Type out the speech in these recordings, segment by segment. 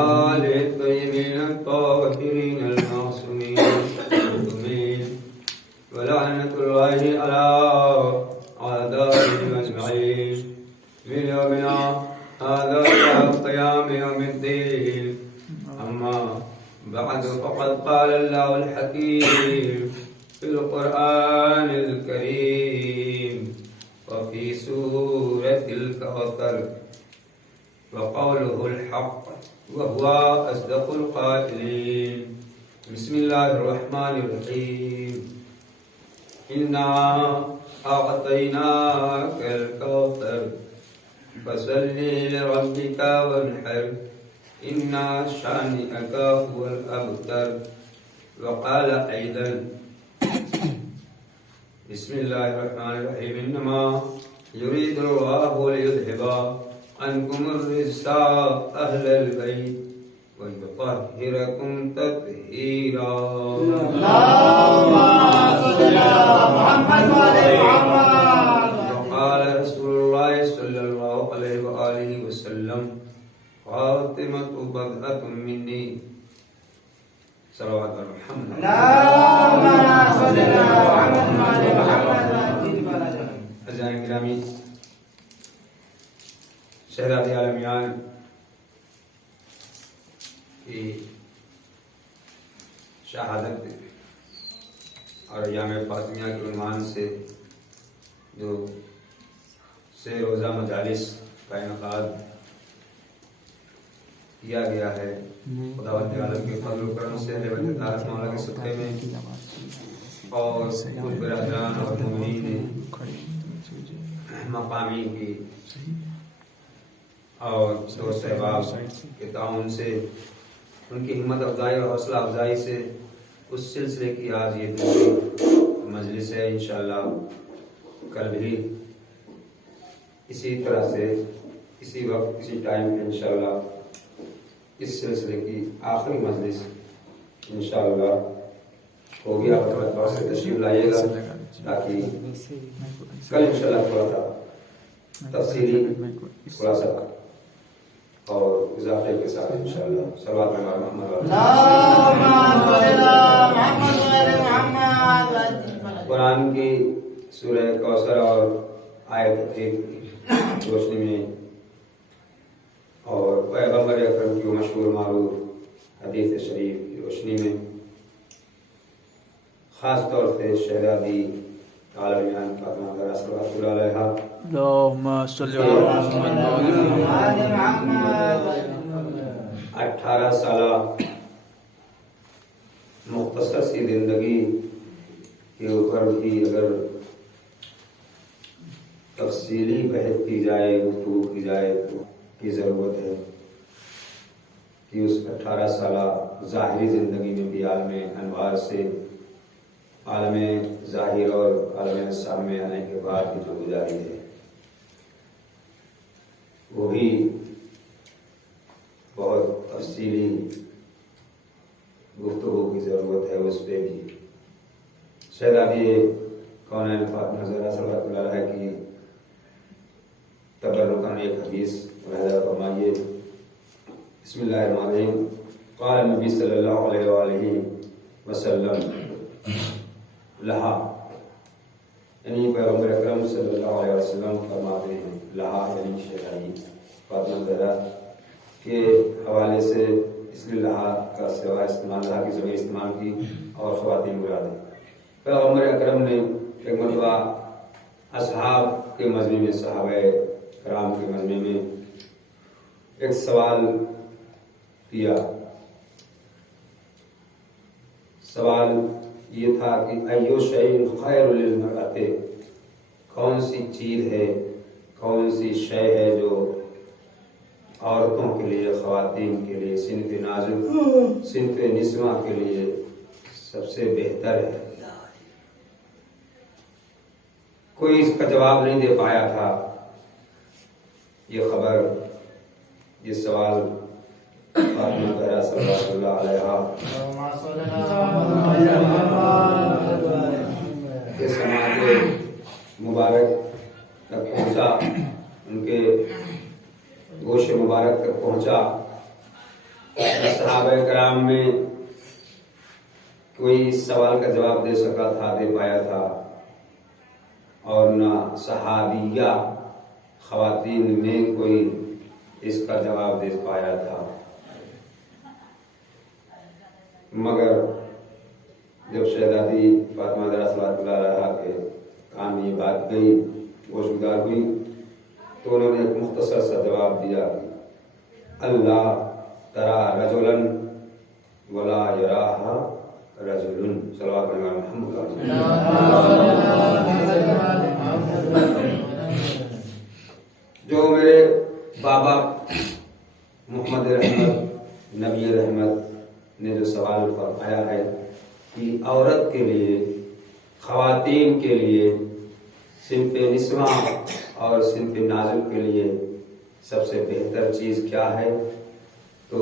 آل الطيبين الطاهرين المعصومين المعصومين ولعنة الله على أعدائهم أجمعين من يومنا هذا إلى قيام يوم الدين. أما بعد فقد قال الله الحكيم في القرآن الكريم وفي سورة الكوثر وقوله الحق وهو أصدق القائلين. بسم الله الرحمن الرحيم. إنا أعطيناك الكوثر فصل لربك وانحر إن شانئك هو الأبتر. وقال أيضا بسم الله الرحمن الرحيم. إنما يريد الله ليذهب عنكم الرجس أهل البيت ويطهركم تطهيرا. اللهم صل على محمد وعلى محمد. وقال رسول الله صلى الله عليه وآله وسلم فاطمة بضعة مني. صلوات محمد. اللهم صل على محمد وعلى محمد. عزیزان گرامی، شہزاد عالمیان کی شہادت اور ایام فاطمیہ کے عنوان سے جو سے روزہ مجالس کا انعقاد کیا گیا ہے، خداوند عالم کے فضل و کرم سے رحمت طارق مولا کے صدقے میں اور کچھ برادران اور مومنین مقامی کی اور دوست احباب کے تعاون سے، ان کی ہمت افزائی اور حوصلہ افزائی سے اس سلسلے کی آج یہ دوسری مجلس ہے. انشاءاللہ کل بھی اسی طرح سے اسی وقت اسی ٹائم پہ انشاءاللہ اس سلسلے کی آخری مجلس انشاءاللہ ہوگی. آپ طور سے تشریف لائیے گا تاکہ کل انشاءاللہ تھوڑا سا تفصیلی خلاصہ اور اضافے کے ساتھ انشاءاللہ صلوات محمد قرآن کی سورہ کوثر اور آیت ایک روشنی میں اور پیغمبر اکرم کی مشہور معروف حدیث شریف کی روشنی میں خاص طور سے شہزادی عالمیان فاطمہ زہرا صلوات اللہ علیہا اللہم صلی علی محمد 18 سالہ مختصر سی زندگی کے اوپر بھی اگر تفصیلی بحث کی جائے، گفتگو کی جائے تو کی ضرورت ہے کہ اس 18 سالہ ظاہری زندگی میں بھی عالم انوار سے عالم ظاہر اور عالم نصاب میں آنے کے بعد کی جو گزاری ہے وہ بھی بہت تفصیلی گفتگو کی ضرورت ہے. اس پہ بھی شہزادی کونین فاطمہ زہرا صلوات اللہ علیہا کی تبرکاً ایک حدیث ملاحظہ فرمائیے. بسم اللہ الرحمن الرحیم. قال نبی صلی اللہ علیہ وآلہ وسلم لہا، یعنی پیغمبر اکرم صلی اللہ علیہ وسلم فرماتے ہیں لہا یعنی شہزادی فاطمہ زہرا کے حوالے سے اس لیے لہا کا سوا استعمال، لہا کی جگہ استعمال کی اور خواتین مراد ہیں. پیغمبر اکرم نے ایک مرتبہ اصحاب کے مجمع میں، صحابہ کرام کے مجمع میں ایک سوال کیا. سوال یہ تھا کہ ایو شیء خیر للمرأۃ، کون سی چیز ہے، کون سی شے ہے جو عورتوں کے لیے، خواتین کے لیے، صنف نازک، صنف نسواں کے لیے سب سے بہتر ہے. کوئی اس کا جواب نہیں دے پایا تھا. یہ خبر، یہ سوال فاطمہ زہرا صلوات اللہ علیہا کے سماعت مبارک تک پہنچا. ان کے گوش مبارک تک پہنچا، صحابہ کرام میں کوئی اس سوال کا جواب دے سکا تھا، دے پایا تھا، اور نہ صحابیہ خواتین میں کوئی اس کا جواب دے پایا تھا۔ مگر جب شہزادی فاطمہ زہرا صلوات اللہ علیہا کے کان میں یہ بات گئی، گوشگزار ہوئی، تو انہوں نے ایک مختصر سا جواب دیا، اللہ ترا رجلا ولا یراہا رجل، صلوات اللہ علیہ محمد۔ جو میرے بابا محمد رحمت نبی رحمت نے جو سوال فرمایا ہے کہ عورت کے لیے، خواتین کے لیے صنف نسواں اور صنف نازل کے لیے سب سے بہتر چیز کیا ہے، تو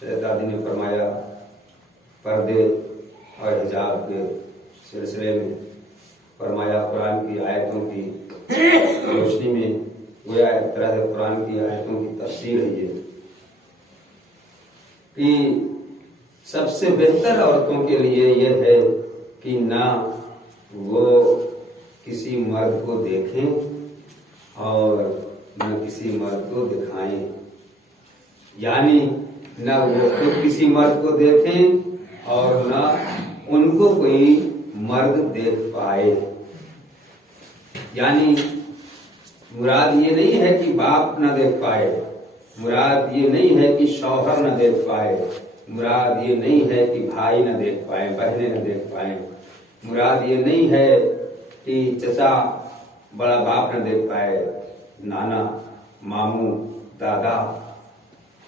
شہزادی نے فرمایا پردے اور حجاب کے سلسلے میں فرمایا قرآن کی آیتوں کی روشنی میں، گویا ایک طرح سے قرآن کی آیتوں کی تفسیر ہے یہ، کہ سب سے بہتر عورتوں کے لیے یہ ہے کہ نہ وہ کسی مرد کو دیکھیں اور نہ کسی مرد کو دکھائیں، یعنی نہ وہ خود کسی مرد کو دیکھیں اور نہ ان کو کوئی مرد دیکھ پائے۔ یعنی مراد یہ نہیں ہے کہ باپ نہ دیکھ پائے، مراد یہ نہیں ہے کہ شوہر نہ دیکھ پائے، مراد یہ نہیں ہے کہ بھائی نہ دیکھ پائیں، بہنیں نہ دیکھ پائیں، مراد یہ نہیں ہے کہ چچا بڑا باپ نہ دیکھ پائے، نانا ماموں دادا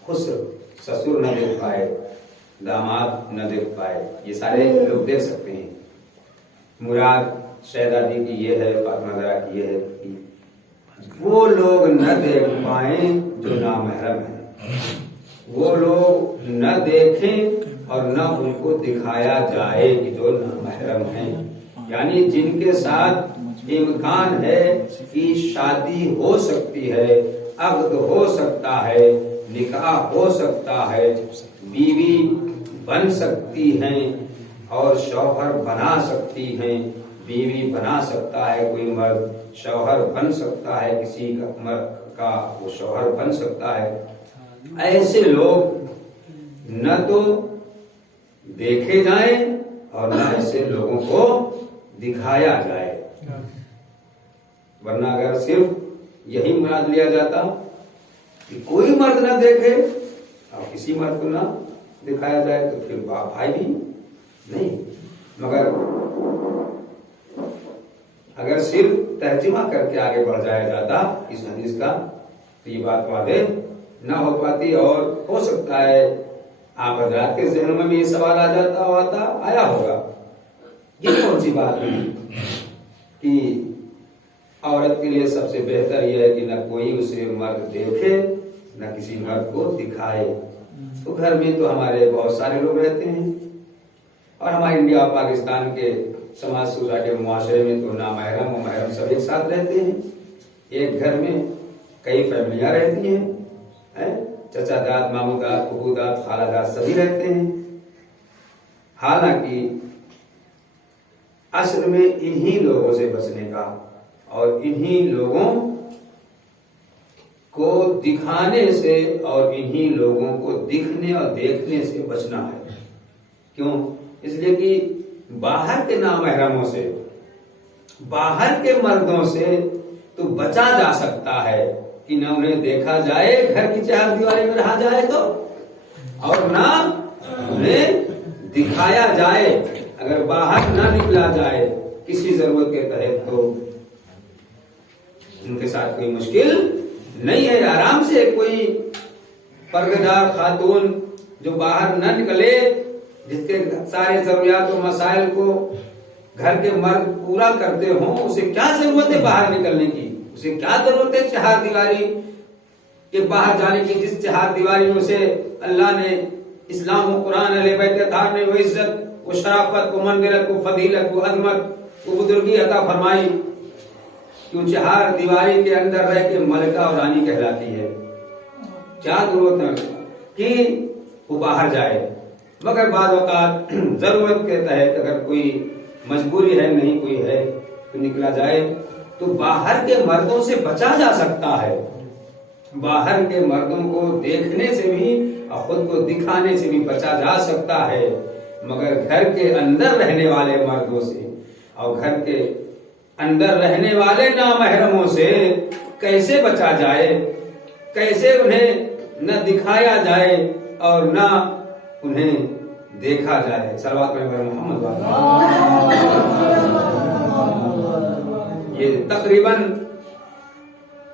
خسر سسر نہ دیکھ پائے، داماد نہ دیکھ پائے، یہ سارے لوگ دیکھ سکتے ہیں۔ مراد شہزادی کی یہ ہے، فاطمہ زہرا کی یہ ہے کہ وہ لوگ نہ دیکھ پائیں جو نامحرم ہیں، وہ لوگ نہ دیکھیں اور نہ ان کو دکھایا جائے کہ جو نامحرم ہیں، یعنی جن کے ساتھ امکان ہے کہ شادی ہو سکتی ہے، عقد ہو سکتا ہے، نکاح ہو سکتا ہے، بیوی بن سکتی ہیں اور شوہر بنا سکتی ہیں، بیوی بنا سکتا ہے کوئی مرد، شوہر بن سکتا ہے کسی کا مرد کا، وہ شوہر بن سکتا ہے، ایسے لوگ نہ تو دیکھے جائیں اور نہ ایسے لوگوں کو دکھایا جائے، ورنہ اگر صرف یہی مراد لیا جاتا کہ کوئی مرد نہ دیکھے اور کسی مرد کو نہ دکھایا جائے تو پھر باپ بھائی بھی نہیں، مگر اگر صرف ترجمہ کر کے آگے بڑھ جایا جاتا اس حدیث کا تو یہ بات واضح نہ ہو پاتی، اور ہو سکتا ہے آپ حضرات کے ذہن میں بھی یہ سوال آ جاتا آیا ہوگا، یہ کون سی بات ہے کہ عورت کے لیے سب سے بہتر یہ ہے کہ نہ کوئی اسے مرد دیکھے نہ کسی مرد کو دکھائے۔ تو گھر میں تو ہمارے بہت سارے لوگ رہتے ہیں، اور ہمارے انڈیا اور پاکستان کے سماج سوسائٹی معاشرے میں تو نامحرم و محرم سب ایک ساتھ رہتے ہیں، ایک گھر میں کئی فیملیاں رہتی ہیں، چچا داد، ماموں داد، پھوپھو داد، خالہ داد سبھی رہتے ہیں، حالانکہ اصل میں انہی لوگوں سے بچنے کا اور انہی لوگوں کو دکھانے سے اور انہی لوگوں کو دکھنے اور دیکھنے سے بچنا ہے۔ کیوں؟ اس لیے کہ باہر کے نامحرموں سے، باہر کے مردوں سے تو بچا جا سکتا ہے کہ نہ انہیں دیکھا جائے، گھر کی چار دیواری میں رہا جائے تو، اور نہ انہیں دکھایا جائے، اگر باہر نہ نکلا جائے کسی ضرورت کے تحت تو ان کے ساتھ کوئی مشکل نہیں ہے، آرام سے کوئی پردےدار خاتون جو باہر نہ نکلے، جس کے سارے ضروریات و مسائل کو گھر کے مرد پورا کرتے ہوں، اسے کیا ضرورت ہے باہر نکلنے کی، اسے کیا ضرورت ہے چہار دیواری کے باہر جانے کی، جس چہار دیواری میں اسے اللہ نے اسلام و قرآن اہل بیت اطہار نے وہ عزت، وہ شرافت، وہ منزلت، وہ فضیلت، وہ عظمت، وہ بزرگی عطا فرمائی، کہ وہ چہار دیواری کے اندر رہ کے ملکہ اور رانی کہلاتی ہے. کیا ضرورت ہے کہ وہ باہر جائے؟ مگر بعض اوقات ضرورت کے تحت اگر کوئی مجبوری ہے، نہیں کوئی ہے تو نکلا جائے، تو باہر کے مردوں سے بچا جا سکتا ہے. باہر کے مردوں کو دیکھنے سے بھی اور خود کو دکھانے سے بھی بچا جا سکتا ہے، مگر گھر کے اندر رہنے والے مردوں سے اور گھر کے اندر رہنے والے نامحرموں سے کیسے بچا جائے، کیسے انہیں نہ دکھایا جائے اور نہ انہیں دیکھا جائے. صلوات پر محمد. یہ تقریباً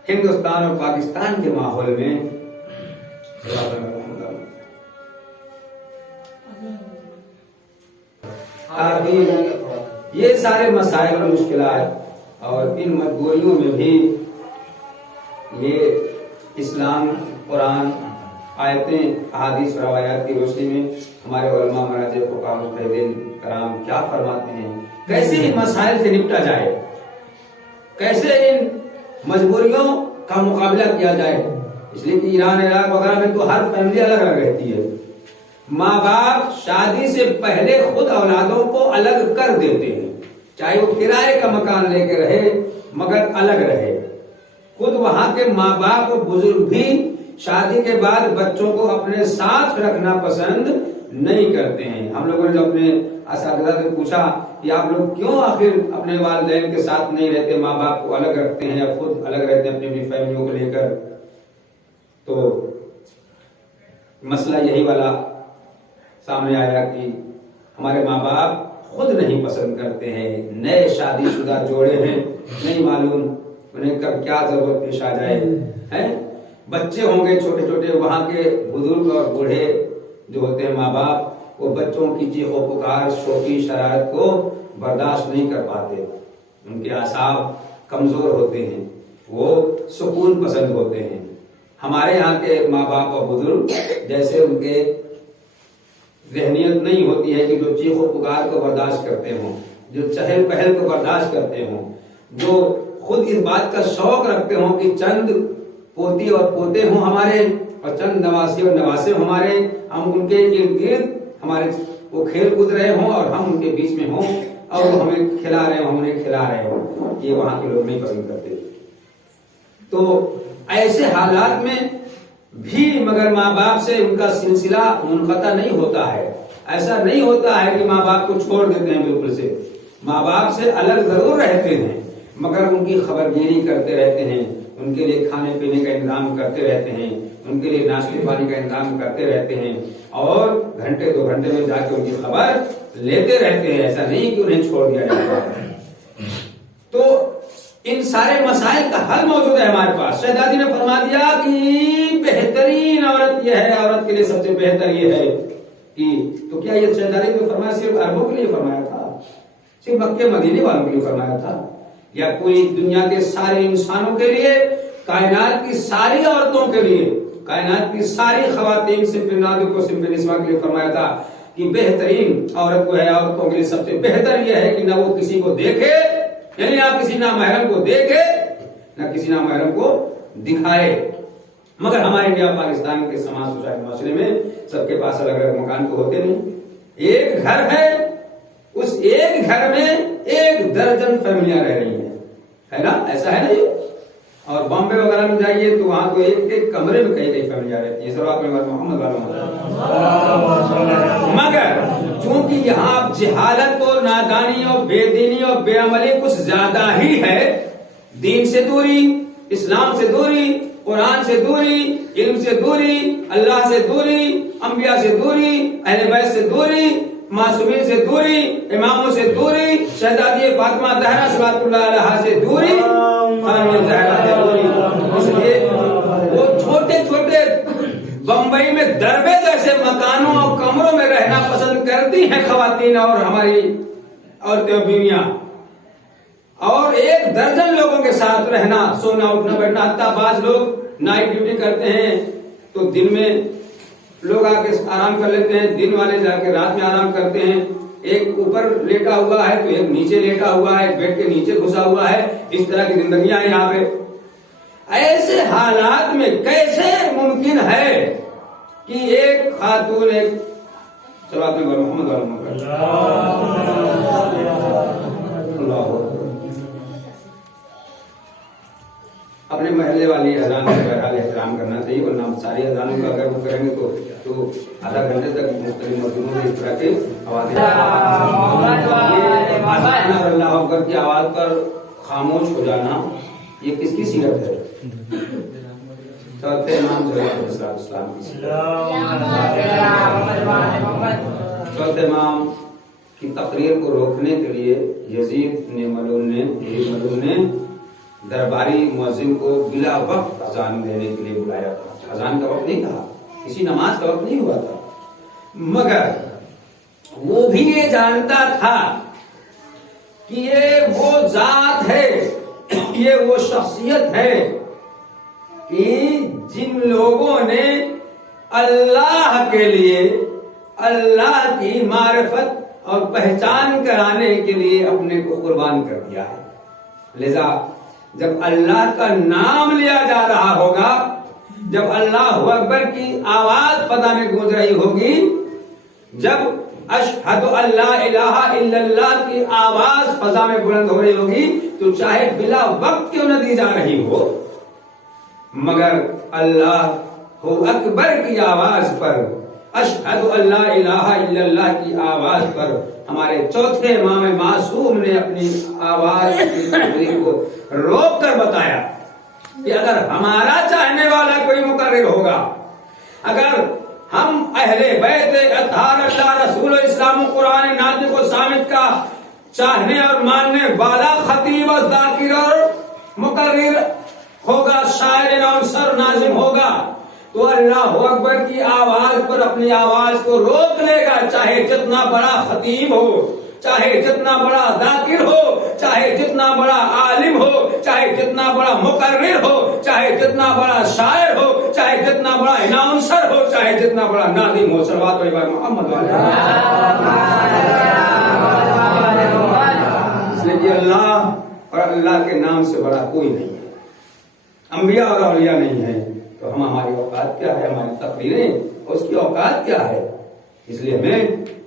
ہندوستان اور پاکستان کے ماحول میں ابھی یہ سارے مسائل اور مشکلات اور ان مجبوریوں میں بھی یہ اسلام، قرآن، آیتیں، احادیث اور روایات کی روشنی میں ہمارے علماء، مراجع، فقہاء، مجتہدین کرام کیا فرماتے ہیں، کیسے ان مسائل سے نپٹا جائے، کیسے ان مجبوریوں کا مقابلہ کیا جائے. اس لیے کہ ایران، عراق وغیرہ میں تو ہر فیملی الگ الگ رہتی ہے. ماں باپ شادی سے پہلے خود اولادوں کو الگ کر دیتے ہیں، چاہے وہ کرائے کا مکان لے کے رہے مگر الگ رہے. خود وہاں کے ماں باپ اور بزرگ بھی شادی کے بعد بچوں کو اپنے ساتھ رکھنا پسند نہیں کرتے ہیں. ہم لوگوں نے جو اپنے اساتذہ سے پوچھا کہ آپ لوگ کیوں آخر اپنے والدین کے ساتھ نہیں رہتے، ماں باپ کو الگ رکھتے ہیں یا خود الگ رہتے ہیں اپنی فیملیوں کو لے کر، تو مسئلہ یہی والا سامنے آیا کہ ہمارے ماں باپ خود نہیں پسند کرتے ہیں. نئے شادی شدہ جوڑے ہیں، نہیں معلوم انہیں کب کیا ضرورت پیش آ جائے. بچے ہوں گے چھوٹے چھوٹے، وہاں کے بزرگ اور بوڑھے جو ہوتے ہیں ماں باپ، وہ بچوں کی چیخ و پکار، شوقی شرارت کو برداشت نہیں کر پاتے. ان کے اعصاب کمزور ہوتے ہیں، وہ سکون پسند ہوتے ہیں. ہمارے یہاں کے ماں باپ اور بزرگ جیسے ان کے ذہنیت نہیں ہوتی ہے کہ جو چیخ و پکار کو برداشت کرتے ہوں، جو چہل پہل کو برداشت کرتے ہوں، جو خود اس بات کا شوق رکھتے ہوں کہ چند پوتی اور پوتے ہوں ہمارے اور چند نواسی اور نواسے ہمارے، ہم ان کے ارد گرد ہمارے وہ کھیل کود رہے ہوں اور ہم ان کے بیچ میں ہوں اور وہ ہمیں کھلا رہے ہوں، ہم انہیں کھلا رہے ہوں. یہ وہاں کے لوگ نہیں پسند کرتے. تو ایسے حالات میں بھی مگر ماں باپ سے ان کا سلسلہ منقطع نہیں ہوتا ہے. ایسا نہیں ہوتا ہے کہ ماں باپ کو چھوڑ دیتے ہیں بالکل سے. ماں باپ سے الگ ضرور رہتے ہیں مگر ان کی خبرگیری کرتے رہتے ہیں، ان کے لیے کھانے پینے کا انتظام کرتے رہتے ہیں، ان کے لیے ناشتے پانی کا انتظام کرتے رہتے ہیں اور گھنٹے 2 گھنٹے میں جا کے ان کی خبر لیتے رہتے ہیں. ایسا نہیں کہ انہیں چھوڑ دیا جاتا ہے. تو ان سارے مسائل کا حل موجود ہے ہمارے پاس. شہزادی نے فرما دیا کہ بہترین عورت یہ ہے، عورت کے لیے سب سے بہتر یہ ہے کہ، تو کیا یہ شہزادی نے فرمایا صرف عربوں کے لیے فرمایا تھا، صرف مکے مدینے والوں کے لیے فرمایا تھا، یا کوئی دنیا کے سارے انسانوں کے لیے، کائنات کی ساری عورتوں کے لیے، کائنات کی ساری خواتین صرف نادر کو صرف نسواں کے لیے فرمایا تھا کہ بہترین عورت کو ہے، عورتوں کے لیے سب سے بہتر یہ ہے کہ نہ وہ کسی کو دیکھے، یعنی آپ کسی نامحرم کو دیکھے نہ کسی نامحرم کو دکھائے. مگر ہمارے انڈیا پاکستان کے سماج سوسائٹی معاشرے میں سب کے پاس الگ الگ مکان تو ہوتے نہیں. ایک گھر ہے، اس ایک گھر میں 1 درجن فیملیاں رہ رہی ہیں، ہے نا؟ ایسا ہے نا یہ. اور بامبے وغیرہ میں جائیے تو وہاں تو ایک کمرے میں کئی فیملیاں رہتی ہیں. صلوات محمد مگر چونکہ یہاں جہالت اور نادانی اور بے دینی اور بے عملی کچھ زیادہ ہی ہے، دین سے دوری، اسلام سے دوری، قرآن سے دوری، علم سے دوری، اللہ سے دوری، انبیاء سے دوری، اہل بیت سے دوری، معصومین سے دوری، اماموں سے دوری، شہزادی فاطمہ زہرا صلوات اللہ علیہا سے دوری، خانم زہرا سے دوری. اس لیے وہ چھوٹے چھوٹے بمبئی میں دربے جیسے مکانوں اور کمروں میں رہنا پسند کرتی ہیں خواتین اور ہماری عورتیں اور بیویاں، اور 1 درجن لوگوں کے ساتھ رہنا، سونا اٹھنا بیٹھنا. حتیٰ بعض لوگ نائٹ ڈیوٹی کرتے ہیں تو دن میں لوگ آ کے آرام کر لیتے ہیں، دن والے جا کے رات میں آرام کرتے ہیں. ایک اوپر لیٹا ہوا ہے تو ایک نیچے لیٹا ہوا ہے، ایک بیڈ کے نیچے گھسا ہوا ہے، اس طرح کی زندگیاں ہیں یہاں پہ. ایسے حالات میں کیسے ممکن ہے کہ ایک خاتون ایک صلوات میں محمد اللہ اپنے محلے والی اذان کا بہرحال احترام کرنا چاہیے، ورنہ ساری اذانوں کا اگر وہ کریں گے تو آدھا گھنٹے تک مختلف مدینوں میں اس طرح کی آوازیں اللہ اکبر کی آواز پر خاموش ہو جانا یہ کس کی سیرت ہے؟ چوتھے امام اسلام کی سیرت. چوتھے امام کی تقریر کو روکنے کے لیے یزید نے ملعون نے درباری مؤذن کو بلا وقت اذان دینے کے لیے بلایا تھا. اذان کا وقت نہیں تھا، کسی نماز کا وقت نہیں ہوا تھا، مگر وہ بھی یہ جانتا تھا کہ یہ وہ ذات ہے، یہ وہ شخصیت ہے کہ جن لوگوں نے اللہ کے لیے اللہ کی معرفت اور پہچان کرانے کے لیے اپنے کو قربان کر دیا ہے. لذا جب اللہ کا نام لیا جا رہا ہوگا، جب اللہ اکبر کی آواز فضا میں گونج رہی ہوگی، جب اشہد اللہ الہ الا اللہ کی آواز فضا میں بلند ہو رہی ہوگی تو چاہے بلا وقت کیوں نہ دی جا رہی ہو، مگر اللہ اکبر کی آواز پر، اشہد اللہ الہ الا اللہ کی آواز پر ہمارے چوتھے امام معصوم نے اپنی آواز کی تقریر کو روک کر بتایا کہ اگر ہمارا چاہنے والا کوئی مقرر ہوگا، اگر ہم اہل بیت اطہار اللہ رسول اسلام قرآن ناطق و صامت کا چاہنے اور ماننے والا خطیب اور ذاکر اور مقرر ہوگا، شاعر نوثر ناظم ہوگا، تو اللہ اکبر کی آواز پر اپنی آواز کو روک لے گا، چاہے جتنا بڑا خطیب ہو، چاہے جتنا بڑا ذاکر ہو، چاہے جتنا بڑا عالم ہو، چاہے جتنا بڑا مقرر ہو، چاہے جتنا بڑا شاعر ہو، چاہے جتنا بڑا اناؤنسر ہو، چاہے جتنا بڑا ناظم ہو. صلوات محمد اس لیے کہ اللہ اور اللہ کے نام سے بڑا کوئی نہیں ہے، انبیاء اور اولیاء نہیں ہے. تو ہماری اوقات کیا ہے، ہماری تقریریں اس کی اوقات کیا ہے؟ اس لیے ہمیں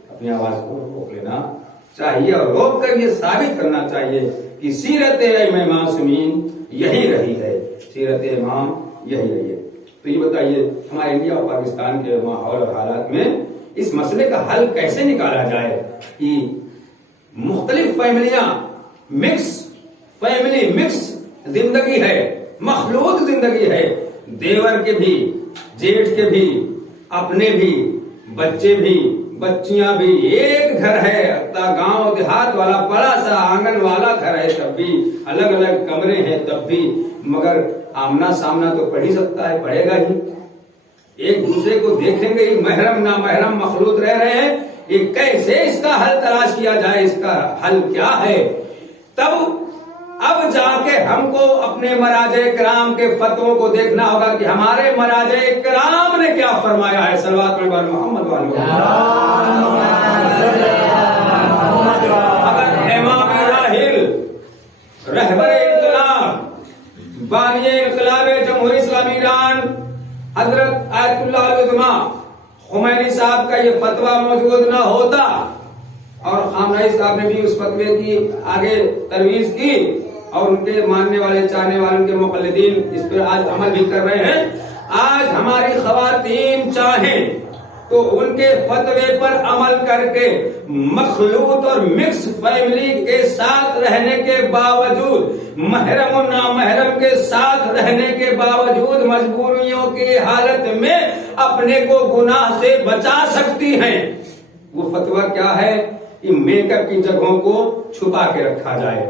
اپنی آواز کو روک لینا چاہیے اور روک کر یہ ثابت کرنا چاہیے کہ سیرت ائمہ معصومین یہی رہی ہے، سیرت امام یہی رہی ہے. تو یہ بتائیے ہمارے انڈیا اور پاکستان کے ماحول اور حالات میں اس مسئلے کا حل کیسے نکالا جائے کہ مختلف فیملیاں مکس زندگی ہے، مخلوط زندگی ہے، دیور کے بھی، جیٹھ کے بھی، اپنے بھی، بچے بھی، بچیاں بھی، ایک گھر ہے، گاؤں دیہات والا بڑا سا آنگن والا گھر ہے، تب بھی الگ الگ کمرے ہیں، تب بھی مگر آمنا سامنا تو پڑھ ہی سکتا ہے، پڑھے گا ہی، ایک دوسرے کو دیکھیں گے ہی، محرم نا محرم مخلوط رہ رہے ہیں. یہ کیسے اس کا حل تلاش کیا جائے، اس کا حل کیا ہے؟ تب اب جا کے ہم کو اپنے مراجع کرام کے فتووں کو دیکھنا ہوگا کہ ہمارے مراجع کرام نے کیا فرمایا ہے. صلوات محمد اگر امام راحل رہبر انقلاب بانی انقلاب جمہوری اسلامی ایران حضرت آیت اللہ العظمیٰ خمینی صاحب کا یہ فتویٰ موجود نہ ہوتا اور خامنہئی صاحب نے بھی اس فتوے کی آگے ترویج کی اور ان کے ماننے والے چاہنے والے ان کے مقلدین اس پر آج عمل بھی کر رہے ہیں. آج ہماری خواتین چاہیں تو ان کے فتوے پر عمل کر کے مخلوط اور مکس فیملی کے ساتھ رہنے کے باوجود، محرم و نامحرم کے ساتھ رہنے کے باوجود مجبوریوں کی حالت میں اپنے کو گناہ سے بچا سکتی ہیں. وہ فتویٰ کیا ہے کہ میک اپ کی جگہوں کو چھپا کے رکھا جائے،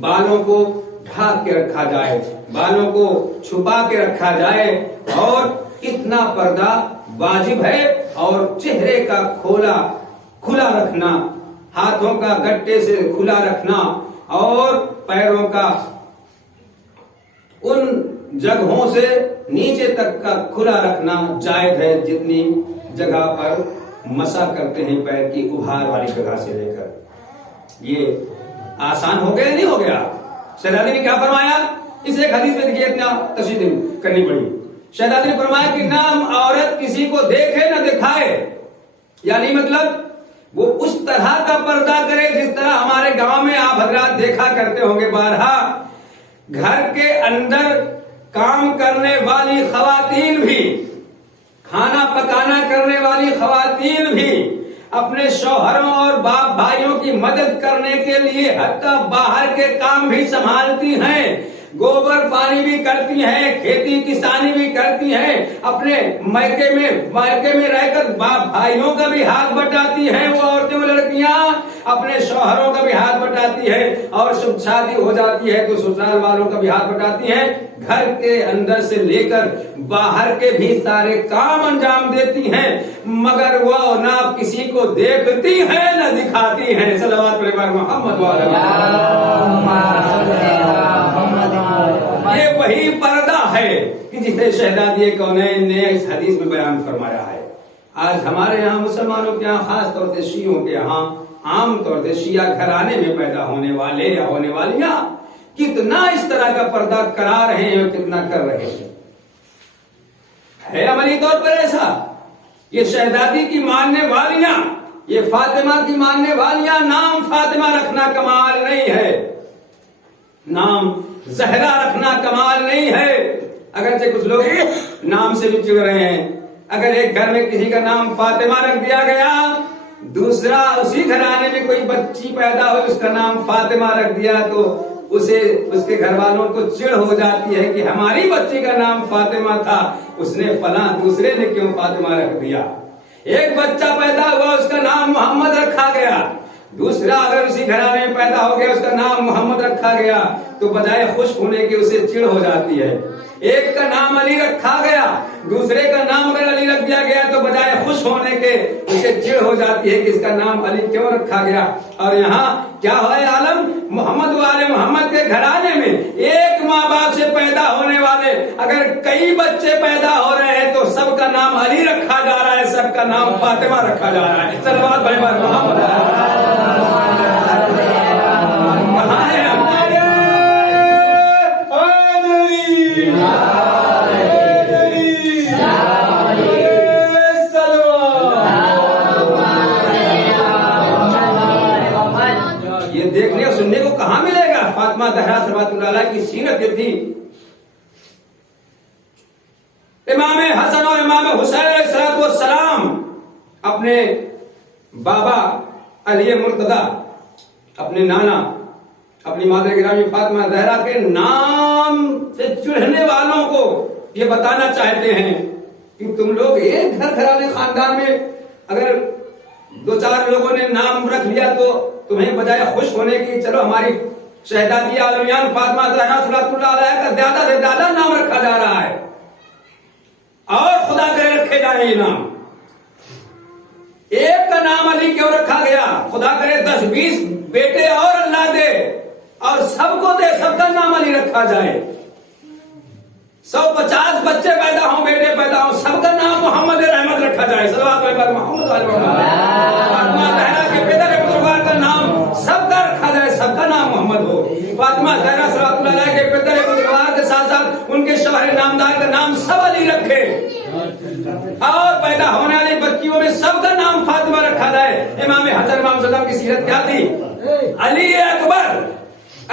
بالوں کو ڈھانک کے رکھا جائے، بالوں کو چھپا کے رکھا جائے اور اتنا پردہ واجب ہے، اور چہرے کا کھلا رکھنا، ہاتھوں کا گٹے سے کھلا رکھنا اور پیروں کا ان جگہوں سے نیچے تک کا کھلا رکھنا جائز ہے جتنی جگہ پر مسا کرتے ہیں پیر کی ابھار والی جگہ سے لے کر. یہ آسان ہو گیا نہیں ہو گیا؟ شہزادی نے کیا فرمایا؟ اس ایک حدیث میں دیکھیے اتنا تشریح کرنی پڑی. شہزادی نے فرمایا کہ نہ عورت کسی کو دیکھے نہ دکھائے، یعنی مطلب وہ اس طرح کا پردہ کرے جس طرح ہمارے گاؤں میں آپ حضرات دیکھا کرتے ہوں گے بارہا. گھر کے اندر کام کرنے والی خواتین بھی، کھانا پکانا کرنے والی خواتین بھی اپنے شوہروں اور باپ بھائیوں کی مدد کرنے کے لیے حتی باہر کے کام بھی سنبھالتی ہیں، گوبر پانی بھی کرتی ہیں، کھیتی کسانی بھی کرتی ہیں، اپنے مائکے میں رہ کر باپ بھائیوں کا بھی ہاتھ بٹاتی ہیں. وہ عورتیں وہ لڑکیاں اپنے شوہروں کا بھی ہاتھ بٹاتی ہیں، اور جب شادی ہو جاتی ہے تو سسرال والوں کا بھی ہاتھ بٹاتی ہیں. گھر کے اندر سے لے کر باہر کے بھی سارے کام انجام دیتی ہیں، مگر وہ نہ کسی کو دیکھتی ہیں نہ دکھاتی ہیں. صلوات محمد یہ وہی پردہ ہے کہ جسے شہزادی کونین نے اس حدیث میں بیان فرمایا ہے. آج ہمارے یہاں مسلمانوں کے یہاں، خاص طور سے شیعوں کے یہاں، عام طور سے شیعہ گھرانے میں پیدا ہونے والے یا ہونے والیاں کتنا اس طرح کا پردہ کرا رہے ہیں اور کتنا کر رہے ہیں. ہے عملی طور پر ایسا. یہ شہزادی کی ماننے والیاں، یہ فاطمہ کی ماننے والیاں، نام فاطمہ رکھنا کمال نہیں ہے، نام زہرا رکھنا کمال نہیں ہے. اگرچہ کچھ لوگ نام سے بھی چڑ رہے ہیں. اگر ایک گھر میں کسی کا نام فاطمہ رکھ دیا گیا، دوسرا اسی گھرانے میں کوئی بچی پیدا ہوئی اس کا نام فاطمہ رکھ دیا، تو اسے اس کے گھر والوں کو چڑ ہو جاتی ہے کہ ہماری بچی کا نام فاطمہ تھا، اس نے فلاں دوسرے نے کیوں فاطمہ رکھ دیا. ایک بچہ پیدا ہوا اس کا نام محمد رکھا گیا، دوسرا اگر اسی گھرانے میں پیدا ہو گیا اس کا نام محمد رکھا گیا تو بجائے خوش ہونے کے اسے چڑ ہو جاتی ہے. ایک کا نام علی رکھا گیا، دوسرے کا نام اگر علی رکھ دیا گیا تو بجائے خوش ہونے کے اسے چڑ ہو جاتی ہے کہ اس کا نام علی کیوں رکھا گیا. اور یہاں کیا ہے عالم؟ محمد والے محمد کے گھرانے میں ایک ماں باپ سے پیدا ہونے والے اگر کئی بچے پیدا ہو رہے ہیں تو سب کا نام علی رکھا جا رہا ہے، سب کا نام فاطمہ رکھا جا رہا ہے. صلوات بھائی محمد. کہاں ہے ہم؟ یہ دیکھنے اور سننے کو کہاں ملے گا؟ فاطمہ زہرا صلوات اللہ علیہ کی سیرت یہ تھی. امام حسن اور امام حسین علیہ السلام اپنے بابا علی مرتضی، اپنے نانا، اپنی مادر گرامی فاطمہ زہرا کے نام سے چڑھنے والوں کو یہ بتانا چاہتے ہیں کہ تم لوگ ایک گھرانے خاندان میں اگر دو چار لوگوں نے نام رکھ لیا تو تمہیں بجائے خوش ہونے کی چلو ہماری شہزادی عالمیان فاطمہ زہرا صلوات اللہ علیہ کا زیادہ سے زیادہ نام رکھا جا رہا ہے، اور خدا کرے رکھے جائیں یہ نام. ایک کا نام علی کیوں رکھا گیا؟ خدا کرے 10-20 بیٹے اور اللہ دے اور سب کو دے، سب کا نام علی رکھا جائے. 150 بچے پیدا ہوں، بیٹے پیدا ہوں، سب کا نام محمد رحمت رکھا جائے. صلوات اللہ محمد. فاطمہ زہرا کے پدر بزرگوار کا نام سب کا رکھا جائے، سب کا نام محمد ہو. فاطمہ زہرا صلوات اللہ علیہ کے پدر بزرگوار کے ساتھ ساتھ ان کے شوہر نامدار کا نام سب علی رکھے، اور پیدا ہونے والی بچیوں میں سب کا نام فاطمہ رکھا جائے. امام حسن امام صدام کی سیرت کیا تھی؟ علی اکبر،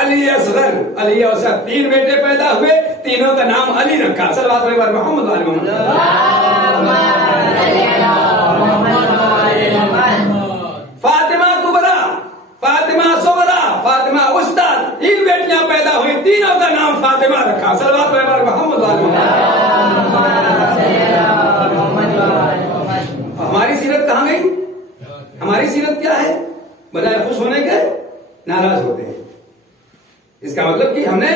علی اصغر، علی اوسط، 3 بیٹے پیدا ہوئے، تینوں کا نام علی رکھا. صلوات اللہ محمد علی محمد. فاطمہ کبرا، فاطمہ صغرا، فاطمہ وسطی، 3 بیٹیاں پیدا ہوئی، تینوں کا نام فاطمہ رکھا. صلوات اللہ محمد علی محمد. ہماری سیرت کہاں گئی؟ ہماری سیرت کیا ہے؟ بجائے خوش ہونے کے ناراض ہوتے ہیں. اس کا مطلب کہ ہم نے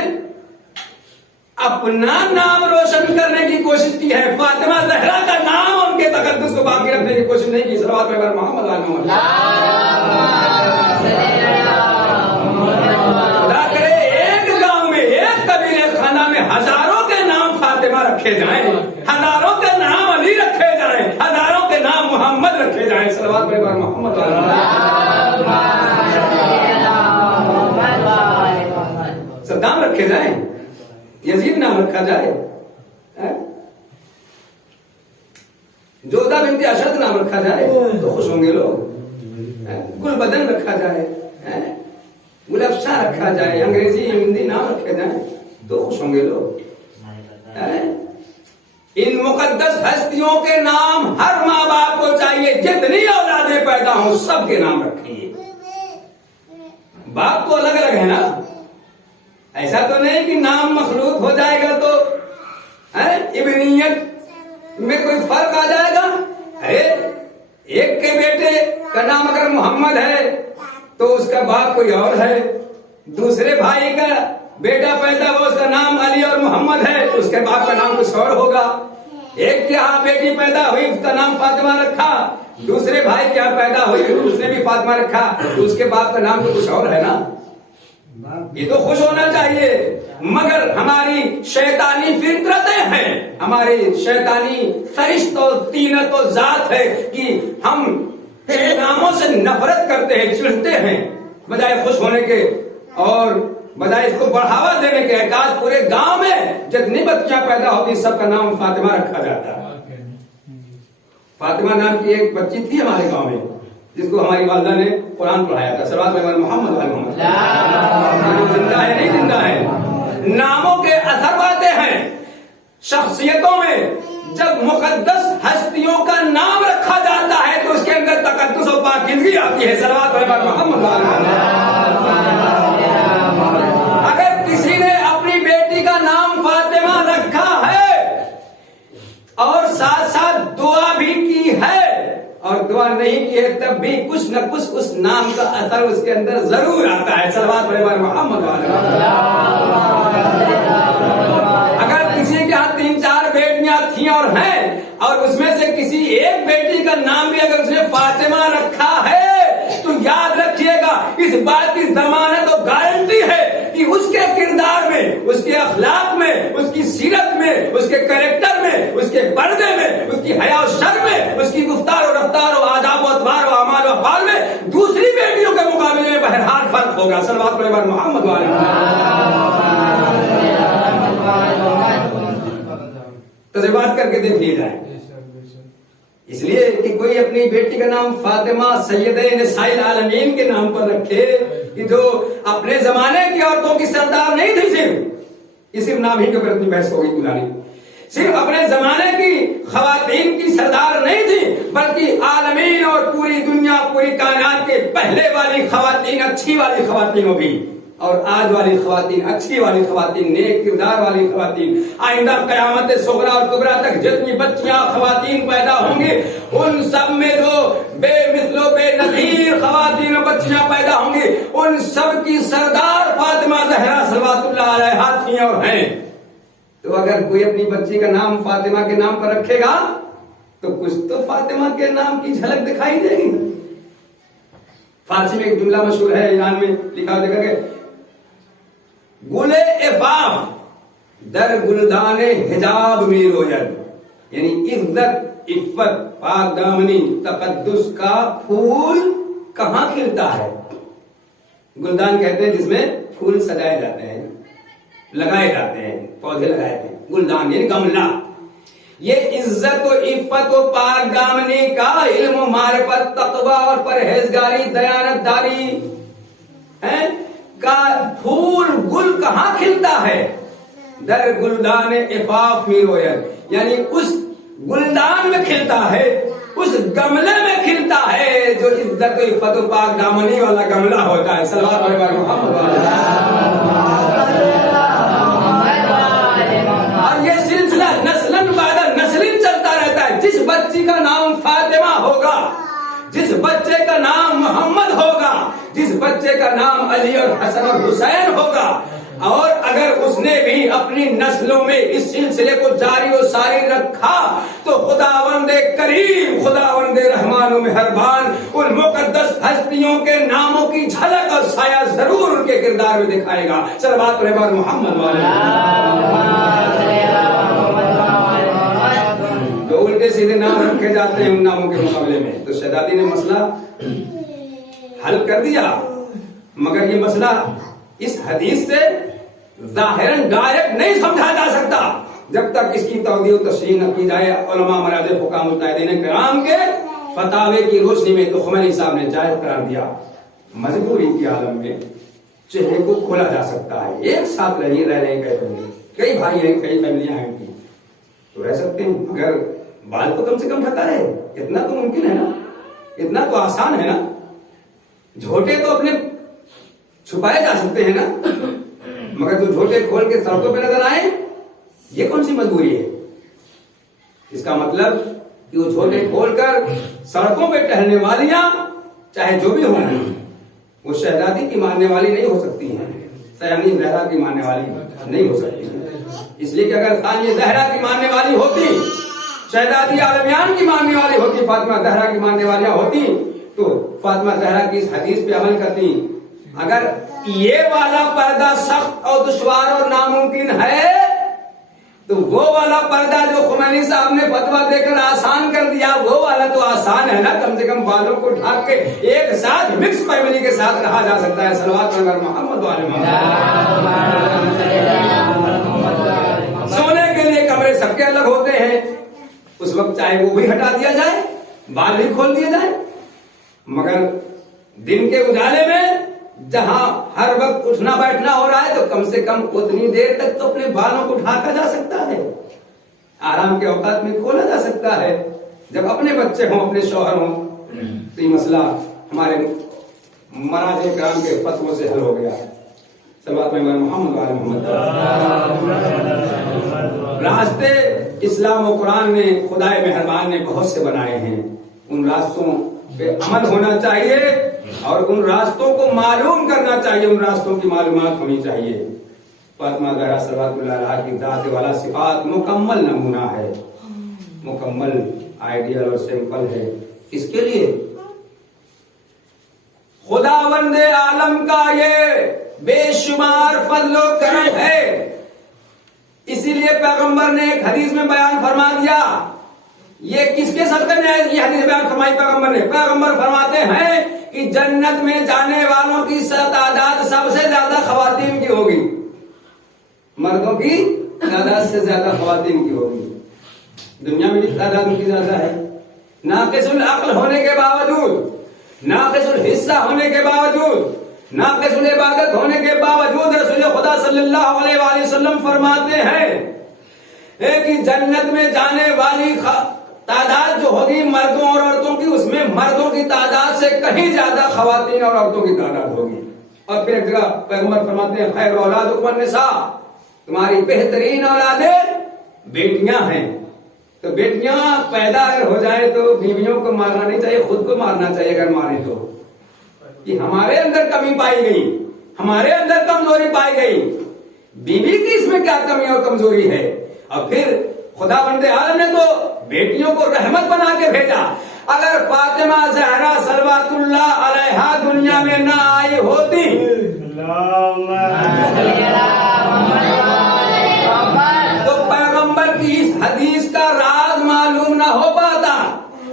اپنا نام روشن کرنے کی کوشش کی ہے، فاطمہ زہرا کا نام ان کے تقدس کو باقی رکھنے کی کوشش نہیں کی. صلوات اللہ محمد علیہ وسلم. خدا کرے ایک گاؤں میں، ایک قبیلے خانہ میں ہزاروں کے نام فاطمہ رکھے جائیں، ہزاروں کے نام علی رکھے جائیں، ہزاروں کے نام محمد رکھے جائیں. صلوات پڑھیں بار محمد صدام رکھے جائیں, یزید نام رکھا جائے, جودہ بنت اشد نام رکھا جائے تو خوش ہوں گے لوگ. گل بدن رکھا جائے, گل افشاں رکھا جائے, انگریزی ہندی نام رکھے جائیں تو خوش ہوں گے لوگ. ان مقدس ہستیوں کے نام ہر ماں باپ کو چاہیے جتنی اولادیں پیدا ہوں سب کے نام رکھیں. باپ تو الگ الگ ہے نا, ایسا تو نہیں کہ نام مخلوط ہو جائے گا تو ابنیت میں کوئی فرق آ جائے گا. ایک کے بیٹے کا نام اگر محمد ہے تو اس کا باپ کوئی اور ہے, دوسرے بھائی کا بیٹا پیدا ہوا اس کا نام علی اور محمد ہے تو اس کے باپ کا نام کچھ اور ہوگا. ایک کے یہاں بیٹی پیدا ہوئی اس کا نام فاطمہ رکھا, دوسرے بھائی کے یہاں پیدا ہوئی اس نے بھی فاطمہ رکھا تو اس کے باپ کا نام تو کچھ اور ہے نا. یہ تو خوش ہونا چاہیے, مگر ہماری شیطانی فطرتیں ہیں, ہماری شیطانی فرشت و طینت و ذات ہے کہ ہم ناموں سے نفرت کرتے ہیں, چڑھتے ہیں بجائے خوش ہونے کے, اور بجائے اس کو بڑھاوا دینے کے. آج پورے گاؤں میں جتنی بچیاں پیدا ہوتی سب کا نام فاطمہ رکھا جاتا ہے. فاطمہ نام کی ایک بچی تھی ہمارے گاؤں میں جس کو ہماری والدہ نے قرآن پڑھایا تھا. صلوات محمد علیہ محمد. زندہ ہے نہیں زندہ ہے. ناموں کے اثر آتے ہیں شخصیتوں میں. جب مقدس ہستیوں کا نام رکھا جاتا ہے تو اس کے اندر تقدس و پاکیزگی آتی ہے. صلوات محمد اگر کسی نے اپنی بیٹی کا نام فاطمہ رکھا ہے اور ساتھ ساتھ دعا بھی کی ہے اور دعا نہیں کی ہے تب بھی کچھ نہ کچھ اس نام کا اثر اس کے اندر ضرور آتا ہے. صلوات محمد. اگر کسی کے یہاں 3-4 بیٹیاں تھیں اور ہیں اور اس میں سے کسی ایک بیٹی کا نام بھی اگر اس نے فاطمہ رکھا ہے تو یاد رکھیے گا اس بات کی ضمانت و گارنٹی ہے کہ اس کے کردار میں, اس کے اخلاق میں, اس کی سیرت میں, اس کے کریکٹر میں, اس کے پردے میں, اس کی حیا و شر میں, اس کی گفتار و رفتار و آداب و اطوار و اعمال و افعال میں دوسری بیٹیوں کے مقابلے میں بہرحال فرق ہوگا. صلوات محمد تجربات کر کے دیکھ لیے جائیں. اس لیے کہ کوئی اپنی بیٹی کا نام فاطمہ سیدہ نساء العالمین کے نام پر رکھے کہ جو اپنے زمانے کی عورتوں کی سردار نہیں تھی, صرف نام ہی کے اوپر اپنی بحث ہوگی گزاری, صرف اپنے زمانے کی خواتین کی سردار نہیں تھی بلکہ عالمین اور پوری دنیا پوری کائنات کے پہلے والی خواتین, اچھی والی خواتینوں بھی, اور آج والی خواتین, اچھی والی خواتین, نیک کردار والی خواتین, آئندہ قیامت صغریٰ اور کبریٰ تک جتنی بچیاں خواتین پیدا ہوں گی ان سب میں جو بے مثل و بے نظیر خواتین و بچیاں پیدا ہوں گی ان سب کی سردار فاطمہ زہرا صلوات اللہ علیہا تھیں اور ہیں. تو اگر کوئی اپنی بچی کا نام فاطمہ کے نام پر رکھے گا تو کچھ تو فاطمہ کے نام کی جھلک دکھائی دے گی. فارسی میں ایک جملہ مشہور ہے, ایران میں لکھا دیکھا کہ گل عفاف در گلدان حجاب میں روید, یعنی عزت, عفت, پاک دامنی, تقدس کا پھول کہاں کھلتا ہے. گلدان کہتے ہیں جس میں پھول سجائے جاتے ہیں, لگائے جاتے ہیں, پودے لگائے جاتے ہیں. گلدان یعنی گملہ. یہ عزت و عفت و پاک دامنی کا علم و معرفت, تقوی اور پرہیزگاری, دیانتداری کا پھول گل کہاں کھلتا ہے. در گلدان عفاف میں روید, یعنی اس گلدان میں کھلتا ہے, اس گملے میں کھلتا ہے جو عزت و عفت و پاک دامنی والا گملہ ہوتا ہے. صلوات محمد. اور یہ سلسلہ نسلاً بعد نسل چلتا رہتا ہے. جس بچی کا نام فاطمہ ہوگا, جس بچے کا نام محمد ہوگا, جس بچے کا نام علی اور حسن اور حسین ہوگا, اور اگر اس نے بھی اپنی نسلوں میں اس سلسلے کو جاری و ساری رکھا تو خداوند کریم, خداوند رحمان و مہربان ان مقدس ہستیوں کے ناموں کی جھلک اور سایہ ضرور ان کے کردار میں دکھائے گا. صلوات محمد والے. جو الٹے سیدھے نام رکھے جاتے ہیں ان ناموں کے مقابلے میں. تو شہزادی نے مسئلہ حل کر دیا، مگر یہ مسئلہ اس حدیث سے ظاہراً ڈائریکٹ نہیں سمجھا جا سکتا جب تک اس کی توضیح و تشریح نہ کی جائے. علماء مراجع حکام متحدین کرام کے فتاوے کی روشنی میں تو خمینی صاحب نے جائز قرار دیا. مجبوری کے عالم میں چہرے کو کھولا جا سکتا ہے. ایک ساتھ رہ رہے ہیں کئی بھائی ہیں، کئی فیملیاں ہیں ان کی، تو رہ سکتے ہیں، مگر بال تو کم سے کم ڈھکا رہے. اتنا تو ممکن ہے نا، اتنا تو آسان ہے نا. جھوٹے تو اپنے چھپائے جا سکتے ہیں نا، مگر جو جھوٹے کھول کے سڑکوں پہ نظر آئے، یہ کون سی مجبوری ہے؟ اس کا مطلب کہ وہ جھوٹے کھول کر سڑکوں پہ ٹہلنے والیاں چاہے جو بھی ہوں، وہ شہزادی کی ماننے والی نہیں ہو سکتی ہیں، ثانیہ زہرا کی ماننے والی نہیں ہو سکتی ہیں. اس لیے کہ اگر ثانیہ زہرا کی ماننے والی ہوتی، شہزادی عالمیان کی ماننے والی ہوتی، فاطمہ زہرا کی ماننے والیاں ہوتی، تو فاطمہ زہرا کی اس حدیث پہ عمل کرتی. اگر یہ والا پردہ سخت اور دشوار اور ناممکن ہے تو وہ والا پردہ جو خمینی صاحب نے فتویٰ دے کر آسان کر دیا، وہ والا تو آسان ہے نا. کم سے کم بالوں کو ڈھک کے ایک ساتھ مکس فیملی کے ساتھ رہا جا سکتا ہے. صلوات اگر محمد والے سونے کے لیے کمرے سب کے الگ ہوتے ہیں، اس وقت چاہے وہ بھی ہٹا دیا جائے، بال بھی کھول دیے جائے، مگر دن کے اجالے میں جہاں ہر وقت اٹھنا بیٹھنا ہو رہا ہے تو کم سے کم اتنی دیر تک تو اپنے بالوں کو ڈھانکا جا سکتا ہے. آرام کے اوقات میں کھولا جا سکتا ہے. جب اپنے بچے ہوں، اپنے شوہر ہوں، تو یہ مسئلہ ہمارے مراجع کرام کے فتووں سے حل ہو گیا. صلوات محمد وعلی محمد. راستے اسلام و قرآن نے خدائے مہربان نے بہت سے بنائے ہیں. ان راستوں پہ عمل ہونا چاہیے اور ان راستوں کو معلوم کرنا چاہیے، ان راستوں کی معلومات ہونی چاہیے. فاطمہ زہرا صلوات اللہ علیہا کی ذات والا صفات مکمل نمونہ ہے، مکمل آئیڈیل اور سمپل ہے. اس کے لیے خداوند عالم کا یہ بے شمار فضل و کرم ہے. اسی لیے پیغمبر نے ایک حدیث میں بیان فرما دیا. یہ کس کے صدقے میں یہ حدیث بیان فرمائی پیغمبر نے؟ پیغمبر فرماتے ہیں کہ جنت میں جانے والوں کی تعداد سب سے زیادہ خواتین کی ہوگی، مردوں کی تعداد سے زیادہ خواتین کی ہوگی. دنیا میں بھی تعداد ان کی زیادہ ہے. ناقص العقل ہونے کے باوجود، ناقص الحصہ ہونے کے باوجود، ناقص العبادت ہونے کے باوجود رسول خدا صلی اللہ علیہ وآلہ وسلم فرماتے ہیں کہ جنت میں جانے والی تعداد جو ہوگی مردوں اور عورتوں کی، اس میں مردوں کی تعداد سے کہیں زیادہ خواتین اور عورتوں کی تعداد ہوگی. اور پھر ایک جگہ پیغمبر فرماتے ہیں خیر اولادکم النساء، تمہاری بہترین اولادیں بیٹیاں ہیں. تو بیٹیاں پیدا اگر ہو جائیں تو بیویوں کو مارنا نہیں چاہیے، خود کو مارنا چاہیے اگر مارے تو. کہ ہمارے اندر کمی پائی گئی، ہمارے اندر کمزوری پائی گئی، بیوی کی اس میں کیا کمی اور کمزوری ہے؟ اور پھر خداوند عالم نے تو بیٹیوں کو رحمت بنا کے بھیجا. اگر فاطمہ زہرا صلوات اللہ علیہا دنیا میں نہ آئی ہوتی تو پیغمبر کی اس حدیث کا راز معلوم نہ ہو پاتا،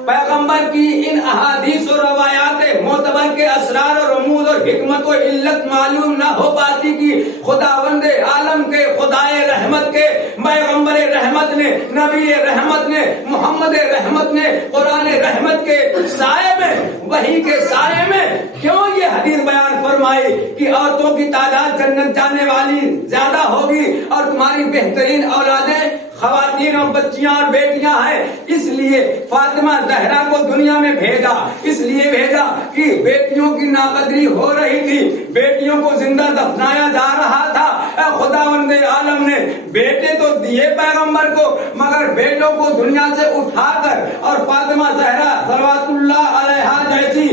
پیغمبر کی ان احادیث و روایات معتبر کے اسرار و رموز اور حکمت و علت معلوم نہ ہو پاتی کہ خداوند عالم کے خدائے رحمت کے پیغمبر رحمت نے، نبی رحمت نے، محمد رحمت نے قرآن رحمت کے سائے میں، وحی کے سائے میں کیوں یہ حدیث بیان فرمائی کہ عورتوں کی تعداد جنت جانے والی زیادہ ہوگی اور تمہاری بہترین اولادیں خواتین اور بچیاں اور بیٹیاں ہیں. اس لیے فاطمہ زہرا کو دنیا میں بھیجا، اس لیے بھیجا کہ بیٹیوں کی ناقدری ہو رہی تھی، بیٹیوں کو زندہ دفنایا جا رہا تھا. خداوند عالم نے بیٹے تو دیے پیغمبر کو، مگر بیٹوں کو دنیا سے اٹھا کر اور فاطمہ زہرا صلوات اللہ علیہا جیسی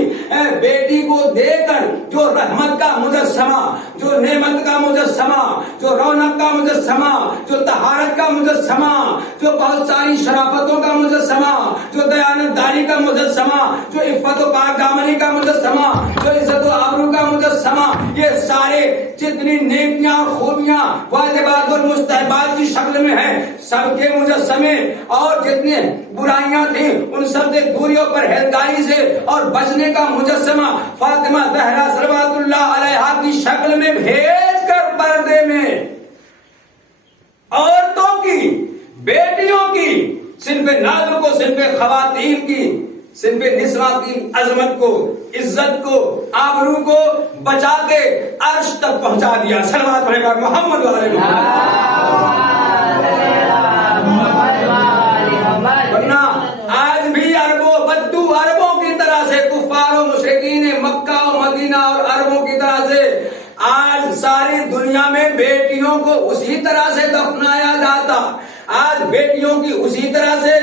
بیٹی کو دے کر جو رحمت کا مجسمہ، جو نعمت کا مجسمہ، جو رونق کا مجسمہ، جو طہارت کا کا مجسمہ، جو بہت ساری شرافتوں کا مجسمہ، جو دیانتداری کا مجسمہ، جو عفت و پاک دامنی کا مجسمہ، جو عزت و آبرو کا مجسمہ، یہ سارے جتنی نیکیاں اور خوبیاں واجبات اور مستحبات کی شکل میں ہیں، سب کے مجسمے اور جتنے برائیاں تھیں ان سب سے دوریوں پر ہدایت سے اور بچنے کا مجسمہ فاطمہ زہرا صلوات اللہ علیہا کی شکل میں بھیج کر پردے میں عورتوں کی، بیٹیوں کی، صنف نازوں کو، صنف خواتین کی، صنف نسواں کی عظمت کو، عزت کو، آبرو کو بچا کے عرش تک پہنچا دیا. صلوات پڑھے گا محمد والے محمد. ورنہ آج بھی عربوں بدو عربوں کی طرح سے، کفار و مشرکین مکہ و مدینہ اور عربوں کی طرح سے آج ساری دنیا میں بیٹیوں کو اسی طرح سے دفنایا جاتا، آج بیٹیوں کی اسی طرح سے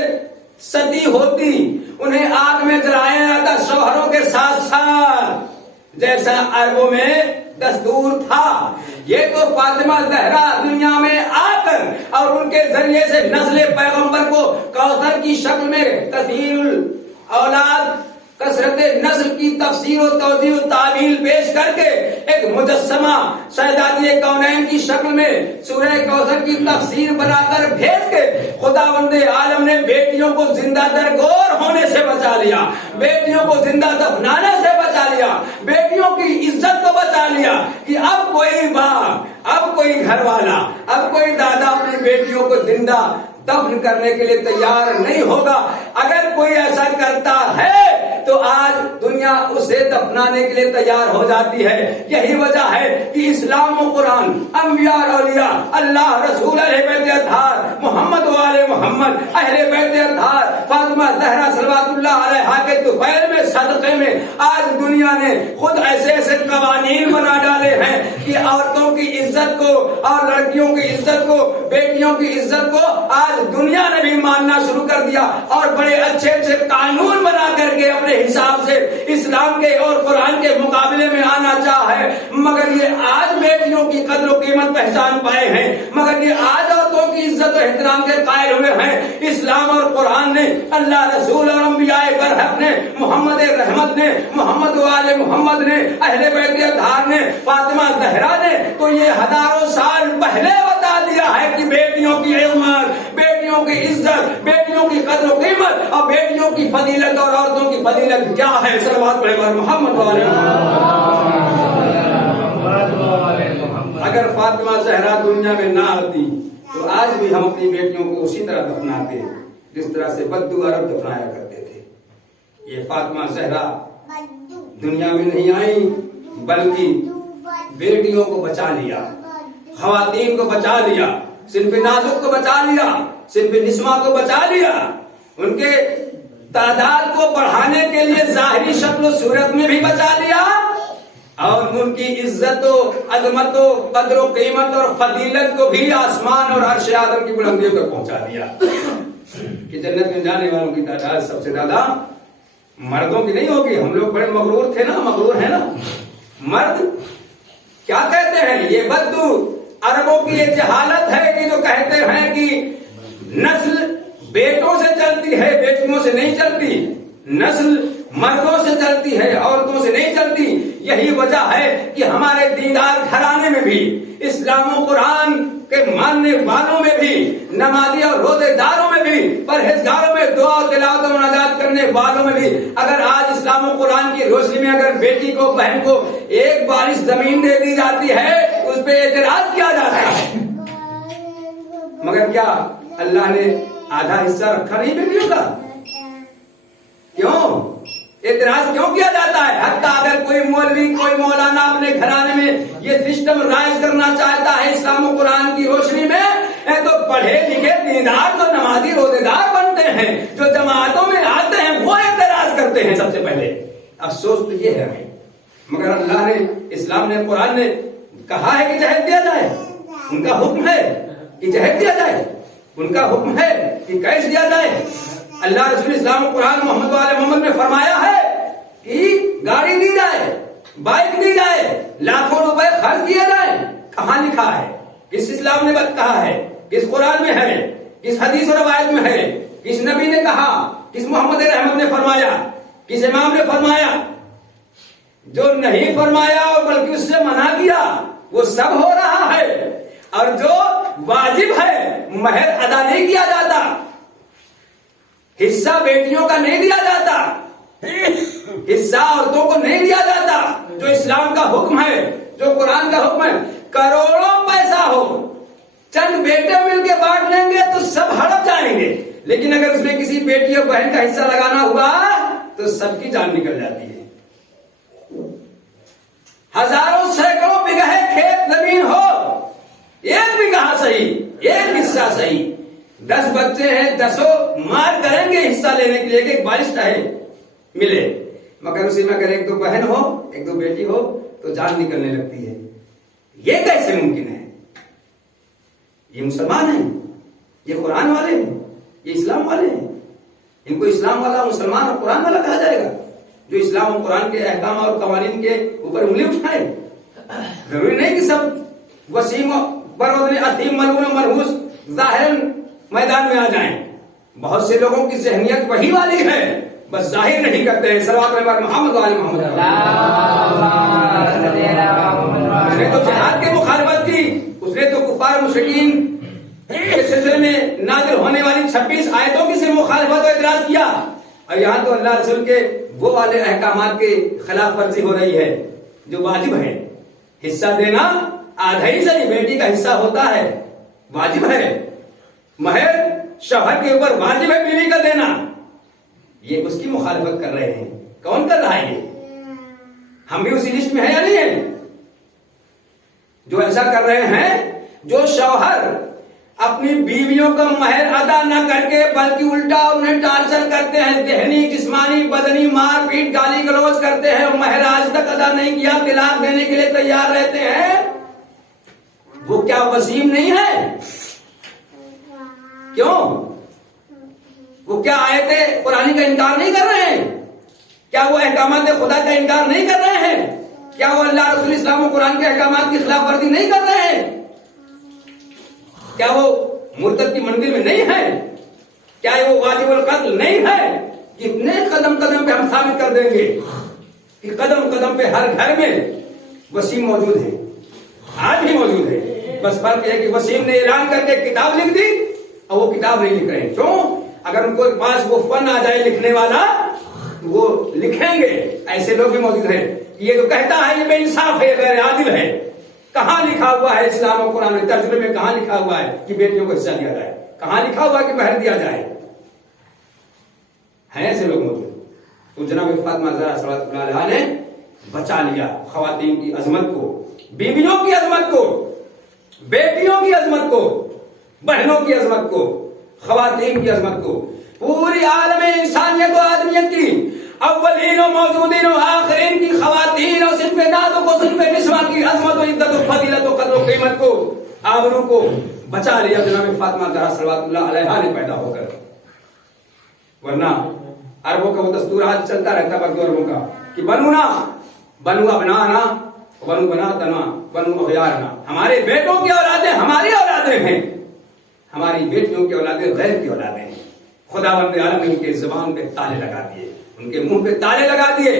ستی ہوتی، انہیں آگ میں جلایا جاتا شوہروں کے ساتھ ساتھ جیسا عربوں میں دستور تھا. یہ تو فاطمہ زہرا دنیا میں آ کر اور ان کے ذریعے سے نسل پیغمبر کو کوثر کی شکل میں کثیر الاولاد، کثرت نسل کی تفسیر و توضیح و تعبیر پیش کر کے ایک مجسمہ شہزادی کونین کی شکل میں سورہ کوثر کی تفسیر بنا کر بھیج کے خداوند عالم نے بیٹیوں کو زندہ درگور ہونے سے بچا لیا، بیٹیوں کو زندہ دفنانے سے بچا لیا، بیٹیوں کی عزت کو بچا لیا کہ اب کوئی باپ، اب کوئی گھر والا، اب کوئی دادا اپنی بیٹیوں کو زندہ دفن کرنے کے لیے تیار نہیں ہوگا. اگر کوئی ایسا کرتا ہے تو آج دنیا اسے دفنانے کے لیے تیار ہو جاتی ہے. یہی وجہ ہے کہ اسلام و قرآن، انبیاء اور اولیاء، اللہ رسول اہل بیت اطہار، محمد و آل محمد، اہل بیت اطہار، فاطمہ زہرا صلوات اللہ علیہا کے طفیل میں صدقے میں آج دنیا نے خود ایسے ایسے قوانین بنا ڈالے ہیں کہ عورتوں کی عزت کو اور لڑکیوں کی عزت کو، بیٹیوں کی عزت کو آج دنیا نے بھی ماننا شروع کر دیا اور بڑے اچھے اچھے قانون بنا کر کے اپنے حساب سے اسلام کے اور قرآن کے مقابلے میں آنا چاہا ہے. مگر یہ آج بیٹیوں کی قدر و قیمت پہچان پائے ہیں، مگر یہ آج عورتوں کی عزت و احترام کے قائل ہوئے ہیں. اسلام اور قرآن نے، اللہ رسول اور انبیاء برحق نے، محمد رحمت نے، محمد والے محمد نے، اہل بیت اطہار نے، فاطمہ زہرا نے تو یہ ہزاروں سال پہلے بتا دیا ہے کہ بیٹیوں کی عظمت، بیٹیوں کی عزت، بیٹیوں کی قدر و قیمت اور بیٹیوں کی فضیلت اور عورتوں کی فضیلت کیا ہے. صلوات پڑھے محمد والے محمد. اگر فاطمہ زہرا دنیا میں نہ آتی تو آج بھی ہم اپنی بیٹیوں کو اسی طرح دفناتے جس طرح سے بدو عرب دفنایا کرتے تھے. یہ فاطمہ زہرا دنیا میں نہیں آئی بلکہ بیٹیوں کو بچا لیا، خواتین کو بچا لیا، صنف نازک کو بچا لیا، صنف نسواں کو بچا لیا، ان کے تعداد کو بڑھانے کے لیے ظاہری شکل و صورت میں بھی بچا لیا اور ان کی عزت و عظمت و قدر و قیمت اور فضیلت کو بھی آسمان اور عرش اعظم کی بلندیوں تک پہنچا دیا کہ جنت میں جانے والوں کی تعداد سب سے زیادہ مردوں کی نہیں ہوگی. ہم لوگ بڑے مغرور تھے نا، مغرور ہیں نا. مرد کیا کہتے ہیں؟ یہ بدو عربوں کی یہ جہالت ہے کہ جو کہتے ہیں کہ نسل بیٹوں سے چلتی ہے، بیٹیوں سے نہیں چلتی، نسل مردوں سے چلتی ہے، عورتوں سے نہیں چلتی. یہی وجہ ہے کہ ہمارے دیندار گھرانے میں بھی، اسلام و قرآن کے ماننے والوں میں بھی، نمازی اور روزے داروں میں بھی، پرہیزگاروں میں، دعا و تلاوت و مناجات کرنے والوں میں بھی اگر آج اسلام و قرآن کی روشنی میں اگر بیٹی کو، بہن کو ایک بارش زمین دے دی جاتی ہے اس پہ اعتراض کیا جاتا ہے. مگر کیا اللہ نے آدھا حصہ رکھا نہیں بیٹیوں کا؟ کیوں اعتراض کیوں کیا جاتا ہے؟ حتیٰ اگر کوئی مولوی، کوئی مولانا اپنے گھرانے میں یہ سسٹم رائج کرنا چاہتا ہے اسلام و قرآن کی روشنی میں تو پڑھے لکھے دیندار جو نمازی روزے دار بنتے ہیں، جو جماعتوں میں آتے ہیں، وہ اعتراض کرتے ہیں سب سے پہلے. افسوس تو یہ ہے ہمیں. مگر اللہ نے، اسلام نے، قرآن نے کہا ہے کہ جہیز دیا جائے. ان کا حکم ہے کہ جہیز دیا جائے، ان کا حکم ہے کہ کیش دیا جائے. اللہ رسول اسلام و قرآن محمد والے محمد نے فرمایا ہے کہ گاڑی دی جائے، بائک دی جائے، لاکھوں روپے خرچ کیے جائے. کہاں لکھا ہے؟ کس اسلام نے کہا ہے؟ کس قرآن میں ہے، کس حدیث و روایت میں ہے، کس نبی نے کہا، کس محمد رحمت نے فرمایا، کس امام نے فرمایا؟ جو نہیں فرمایا اور بلکہ اس سے منع کیا وہ سب ہو رہا ہے، اور جو واجب ہے مہر ادا نہیں کیا جاتا، حصہ بیٹیوں کا نہیں دیا جاتا، حصہ عورتوں کو نہیں دیا جاتا، جو اسلام کا حکم ہے، جو قرآن کا حکم ہے۔ کروڑوں پیسہ ہو، چند بیٹے مل کے بانٹ لیں گے تو سب ہڑپ جائیں گے، لیکن اگر اس میں کسی بیٹی اور بہن کا حصہ لگانا ہوا تو سب کی جان نکل جاتی ہے۔ ہزاروں سینکڑوں بیگھے کھیت زمین ہو، ایک بیگھہ صحیح، ایک حصہ صحیح، 10 بچے ہیں، 10 مار کریں گے حصہ لینے کے لیے کہ ایک بالشت ہے ملے، مگر اسی میں اگر 1-2 بہن ہو، 1-2 بیٹی ہو تو جان نکلنے لگتی ہے۔ یہ کیسے ممکن ہے؟ یہ مسلمان ہیں، یہ قرآن والے ہیں، یہ اسلام والے ہیں، ان کو اسلام والا، مسلمان اور قرآن والا کہا جائے گا، جو اسلام اور قرآن کے احکام اور قوانین کے اوپر انگلی اٹھائے۔ ضروری نہیں کہ سب وسیم برودنی عظیم ملعون و منحوس ظاہر میدان میں آ جائیں، بہت سے لوگوں کی ذہنیت وہی والی ہے، بس ظاہر نہیں کرتے ہیں۔ صلوات محمد وعلی محمد۔ اس نے تو جہاد کی مخالفت کی، اس نے تو کفار مشرکین کے سلسلے میں نازل ہونے والی 26 آیتوں کی سے مخالفت و اعتراض کیا، اور یہاں تو اللہ رسول کے وہ والے احکامات کے خلاف ورزی ہو رہی ہے جو واجب ہے۔ حصہ دینا آدھا ہی صحیح، بیٹی کا حصہ ہوتا ہے، واجب ہے، مہر شوہر کے اوپر واجب ہے بیوی کا دینا، یہ اس کی مخالفت کر رہے ہیں۔ کون کر رہا ہے یہ؟ ہم بھی اسی لسٹ میں ہیں یا نہیں ہیں؟ جو ایسا کر رہے ہیں، جو شوہر اپنی بیویوں کا مہر ادا نہ کر کے بلکہ الٹا انہیں ٹارچر کرتے ہیں، ذہنی، جسمانی، بدنی مار پیٹ، گالی گلوچ کرتے ہیں، اور مہر آج تک ادا نہیں کیا، طلاق دینے کے لیے تیار رہتے ہیں، وہ کیا وسیم نہیں ہے؟ کیوں؟ وہ کیا آیت قرآن کا انکار نہیں کر رہے ہیں؟ کیا وہ احکامات خدا کا انکار نہیں کر رہے ہیں؟ کیا وہ اللہ رسول اسلام و قرآن کے احکامات کی خلاف ورزی نہیں کر رہے ہیں؟ کیا وہ مرتد کی منزل میں نہیں ہے؟ کیا وہ واجب القتل نہیں ہے؟ کتنے قدم قدم پہ ہم ثابت کر دیں گے کہ قدم قدم پہ ہر گھر میں وسیم موجود ہے، آج بھی موجود ہے، بس فرق یہ ہے کہ وسیم نے اعلان کر کے کتاب لکھ دی اور وہ کتاب نہیں لکھ رہے ہیں۔ کیوں؟ اگر ان کو پاس وہ فن آ جائے لکھنے والا تو وہ لکھیں گے۔ ایسے لوگ بھی موجود ہیں، یہ تو کہتا ہے یہ بے انصاف ہے، غیر عادل ہے۔ کہاں لکھا ہوا ہے اسلام اور قرآن میں، ترجمے میں کہاں لکھا ہوا ہے کہ بیٹیوں کو حصہ دیا جائے؟ کہاں لکھا ہوا ہے کہ مہر دیا جائے؟ ہیں ایسے لوگ موجود۔ تو جناب فاطمہ زہرا صلی اللہ علیہ نے بچا لیا خواتین کی عظمت کو، بیویوں کی عظمت کو، بیٹیوں کی عظمت کو، بہنوں کی عظمت کو، خواتین کی عظمت کو، پوری عالم انسانیت و آدمیت کی، اولین و موجودین و آخرین کی خواتین اور صنف ناد کو، صنف نسواں کی عظمت و عزت و فضیلت و قدر و قیمت کو، آبرو کو بچا لیا جناب فاطمہ زہرا صلی اللہ علیہ نے پیدا ہو کر۔ ورنہ عربوں کا وہ دستور آج چلتا رہتا ہے، عربوں کا کہ بنو ابنانا، بنو بناتنا، بنو اغیارنا، ہمارے بیٹوں کی اولادیں ہماری اولادیں ہیں، ہماری بیٹیوں کی اولادیں غیر کی اولادیں ہیں۔ خداوند عالم نے ان کے زبان پہ تالے لگا دیے، ان کے منہ پہ تالے لگا دیے۔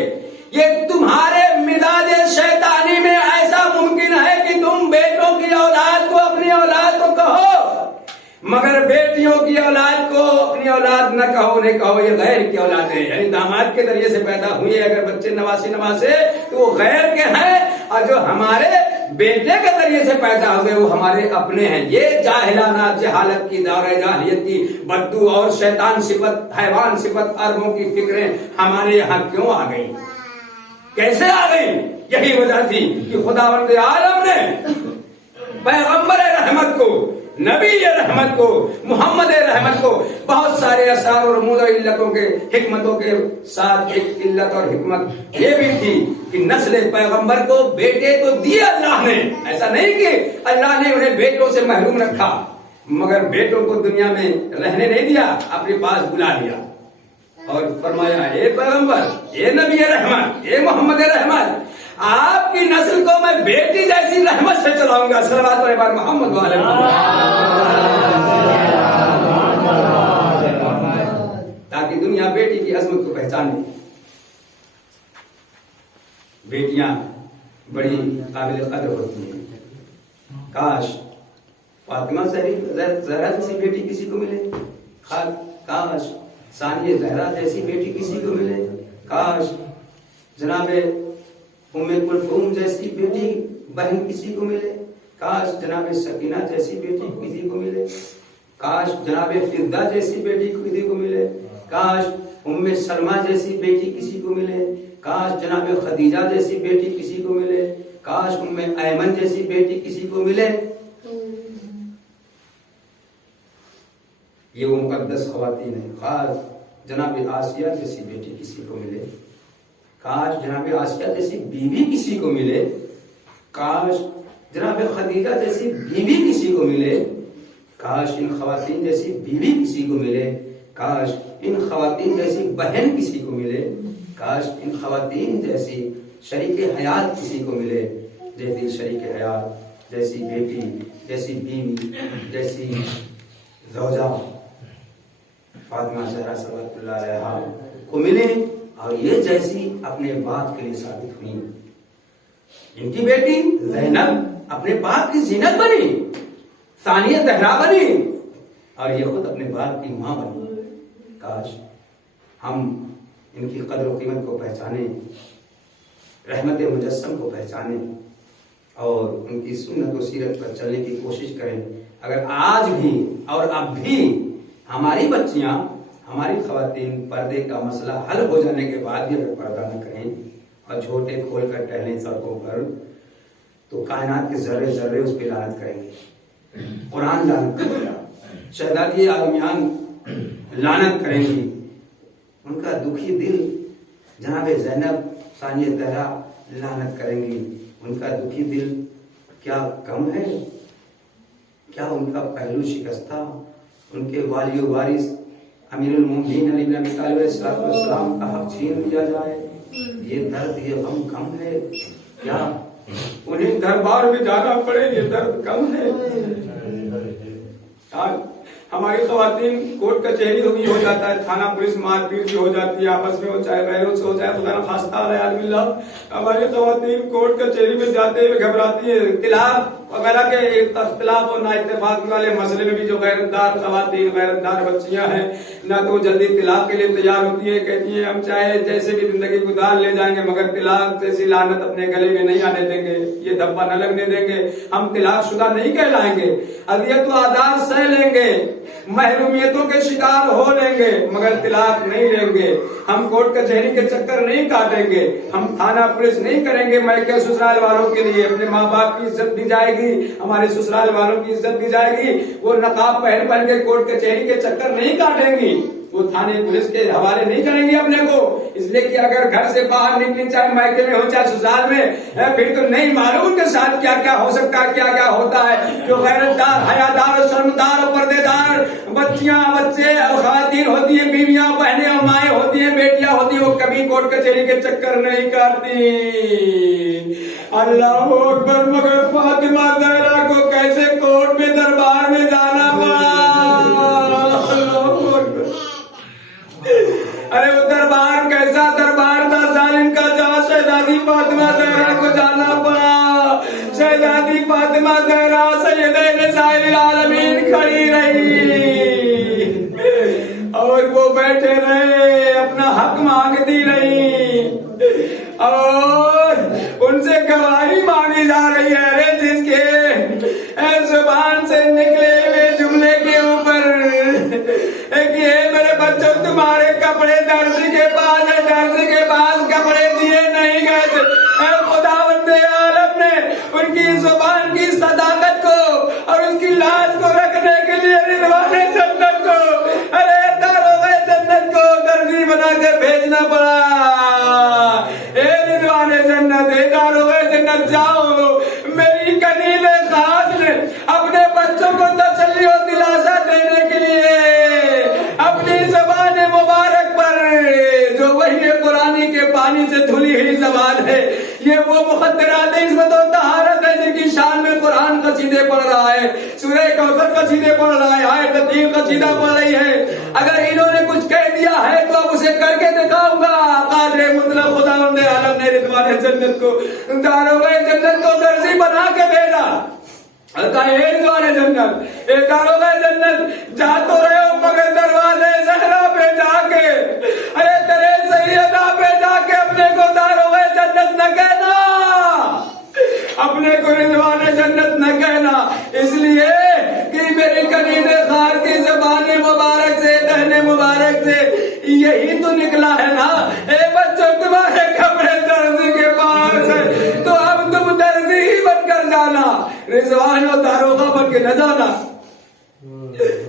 یہ تمہارے مزاج شیطانی میں ایسا ممکن ہے کہ تم بیٹوں کی اولاد کو اپنی اولاد کو کہو، مگر بیٹیوں کی اولاد کو اپنی اولاد نہ کہو، نہیں کہو یہ غیر کی اولادیں ہیں، یعنی داماد کے ذریعے سے پیدا ہوئی ہے، اگر بچے نواسے تو وہ غیر کے ہیں، اور جو ہمارے بیٹے کے ذریعے سے پیدا ہوئے وہ ہمارے اپنے ہیں۔ یہ جاہلانہ جہالت کی، دور جاہلیت کی بدو اور شیطان صفت، حیوان صفت عربوں کی فکریں ہمارے یہاں کیوں آ گئی، کیسے آ گئی؟ یہی وجہ تھی کہ خداوند عالم نے پیغمبر رحمت کو، نبی رحمت کو، محمد رحمت کو بہت سارے اسرار اور رموز اور علتوں کے حکمتوں کے ساتھ ایک علت اور حکمت یہ بھی تھی کہ نسل پیغمبر کو بیٹے تو دیے اللہ نے، ایسا نہیں کہ اللہ نے انہیں بیٹوں سے محروم رکھا، مگر بیٹوں کو دنیا میں رہنے نہیں دیا، اپنے پاس بلا لیا اور فرمایا اے پیغمبر، اے نبی رحمت، اے محمد رحمت، آپ کی نسل کو میں بیٹی جیسی رحمت سے چلاؤں گا۔ صلوات محمد علیہ پہچانے. بیٹیاں بڑی قابل قدر ہوتی ہیں. کاش فاطمہ زہرا جیسی بیٹی کسی کو ملے. کاش ثانیہ زہرا جیسی بیٹی کسی کو ملے. کاش جناب ام کلثوم جیسی بیٹی بہن کسی کو ملے. کاش جناب سکینہ جیسی بیٹی کسی کو ملے. کاش جناب فردہ جیسی بیٹی کسی کو ملے. کاش ام سلمہ جیسی بیٹی کسی کو ملے. کاش جناب خدیجہ جیسی بیٹی کسی کو ملے. کاش ام ایمن جیسی بیٹی کسی کو ملے. یہ وہ مقدس خواتین ہیں. کاش جناب آسیہ جیسی بیٹی کسی کو ملے. کاش جناب آسیہ جیسی بیوی کسی کو ملے. کاش جناب خدیجہ جیسی بیوی کسی کو ملے. کاش ان خواتین جیسی بیوی کسی کو ملے. کاش ان خواتین جیسی بہن کسی کو ملے. کاش ان خواتین جیسی شریک حیات کسی کو ملے. جیسی شریک حیات، جیسی بیٹی، جیسی بیوی، جیسی زوجہ فاطمہ زہرا صلوات اللہ علیہا کو ملے اور یہ جیسی اپنے باپ کے لیے ثابت ہوئی. ان کی بیٹی زینب اپنے باپ کی زینت بنی، ثانیہ زہرا بنی اور یہ خود اپنے باپ کی ماں بنی. کاش ہم ان کی قدر و قیمت کو پہچانیں، رحمت مجسم کو پہچانیں اور ان کی سنت و سیرت پر چلنے کی کوشش کریں. اگر آج بھی اور اب بھی ہماری بچیاں، ہماری خواتین پردے کا مسئلہ حل ہو جانے کے بعد بھی اگر پردہ نہ کریں اور جھوٹے کھول کر ٹہلیں سڑکوں پر تو کائنات کے ذرے ذرے اس پہ لعنت کریں گے. قرآن لعنت کرے گا، شہزادی عالمیان لعنت کریں گی. ان کا دکھی دل جناب زینب ثانیہ زہرا لعنت کریں گی. ان کا دکھی دل کیا کم ہے؟ کیا ان کا پہلو شکستہ ان کے والی و وارث امیر المومنین علی بن ابی طالب علیہ السلام کا حق چھین لیا جائے؟ یہ درد، یہ غم کم ہے کیا؟ انہیں دربار میں جانا پڑے، یہ درد کم ہے؟ ہماری خواتین کوٹ کچہری ہو جاتا ہے، تھانہ پولیس مار پیٹ بھی ہو جاتی ہے، آپس میں ہو چاہے غیروں سے ہو چاہے خدا نہ خواستہ علیہ باللہ. ہماری خواتین کوٹ کچہری میں جاتے ہوئے گھبراتی ہیں. اختلاف وغیرہ کے اختلاف اور نا اتفاقی والے مسئلے میں بھی جو غیرتدار خواتین، غیرتدار بچیاں ہیں، نہ تو جلدی طلاق کے لیے تیار ہوتی ہیں. کہتی ہیں ہم چاہے جیسے بھی زندگی گزار لے جائیں گے مگر طلاق جیسی لعنت اپنے گلے میں نہیں آنے دیں گے، یہ دھبا نہ لگنے دیں گے. ہم طلاق شدہ نہیں کہلائیں گے، اذیت و آزار سہ لیں گے، محرومیتوں کے شکار ہو لیں گے مگر طلاق نہیں لیں گے. ہم کورٹ کچہری کے چکر نہیں کاٹیں گے، ہم تھانہ پولیس نہیں کریں گے. میکے سسرال والوں کے لیے اپنے ماں باپ کی عزت بھی جائے گی، ہمارے سسرال والوں کی عزت بھی جائے گی. وہ نقاب پہن کے کورٹ کچہری کے چکر نہیں کاٹیں گی، وہ تھانے پولیس کے حوالے نہیں کریں گے اپنے کو. اس لیے کہ اگر گھر سے باہر نکلی چاہے میکے میں ہو چاہے سسرال میں، پھر تو نہیں معلوم ان کے ساتھ کیا کیا ہو سکتا ہے، کیا کیا ہوتا ہے. جو غیرتدار، حیادار اور شرمدار اور پردے دار بچیاں، بچے اور خواتین ہوتی ہیں، بیویاں، بہنیں اور مائیں ہوتی ہیں، بیٹیاں ہوتی ہیں، وہ کبھی کورٹ کچہری کے چکر نہیں کاٹتی. اللہ اکبر. مگر فاطمہ زہرا کو کیسے کورٹ میں دربار میں جانا پڑا؟ ارے وہ دربار کیسا دربار تھا ظالم کا، جہاں شہزادی فاطمہ زہرا کو جانا پڑا. شہزادی فاطمہ زہرا سیدہ نساء العالمین کھڑی رہی اور وہ بیٹھے رہے، اپنا حق مانگتی رہی اور ان سے گواہی مانگی جا رہی ہے. ارے جس کے زبان سے نکلے ہوئے جملے کے اوپر کہ میرے بچوں تمہارے کپڑے درزی کے پاس ہے، درزی کے پاس کپڑے دیے نہیں گئے تھے. خداوند عالم نے ان کی زبان کی صداقت کو اور اس کی لاج کو رکھنے کے لیے رضوان جنت کو، ارے داروغ جنت کو درزی بنا کر بھیجنا پڑا. اے رضوان جنت، اے داروغ جنت، جاؤ. میری قریب خاص نے اپنے بچوں کو تسلی و دلاسا دینے کے لیے اپنی زبان مبارک پر، جو وحی قرآنی کے پانی سے دھلی ہوئی زبان ہے، یہ وہ مخدرات عصمت و طہارت ہے جن کی شان میں قرآن قصیدے قصیدے پڑھ رہا ہے, سورہ کوثر قصیدے پڑھ رہا ہے, آیت تین قصیدہ پڑھ رہی ہے. اگر انہوں نے کچھ کہہ دیا ہے تو اب اسے کر کے دکھاؤں گا. قادر مطلق خداوند عالم نے رضوان جنت کو, داروغہ جنت کو درزی بنا کے بھیجا. رضوان جنت, اے داروغہ جنت, جا تو رہے ہو مگر دروازے زہرا پہ جا کے, ارے تیرے سیدہ پہ جا کے اپنے کو داروغہ جنت نہ کہنا, اپنے کو رضوان جنت نہ کہنا. اس لیے کہ میری کنید خار کی زبان مبارک سے, دہن مبارک سے یہی تو نکلا ہے نا, اے بچوں تمہارے کپڑے درزی کے پاس ہے تو اب تم درزی ہی بن کر جانا, رضوان اور داروغہ بن کے نہ جانا.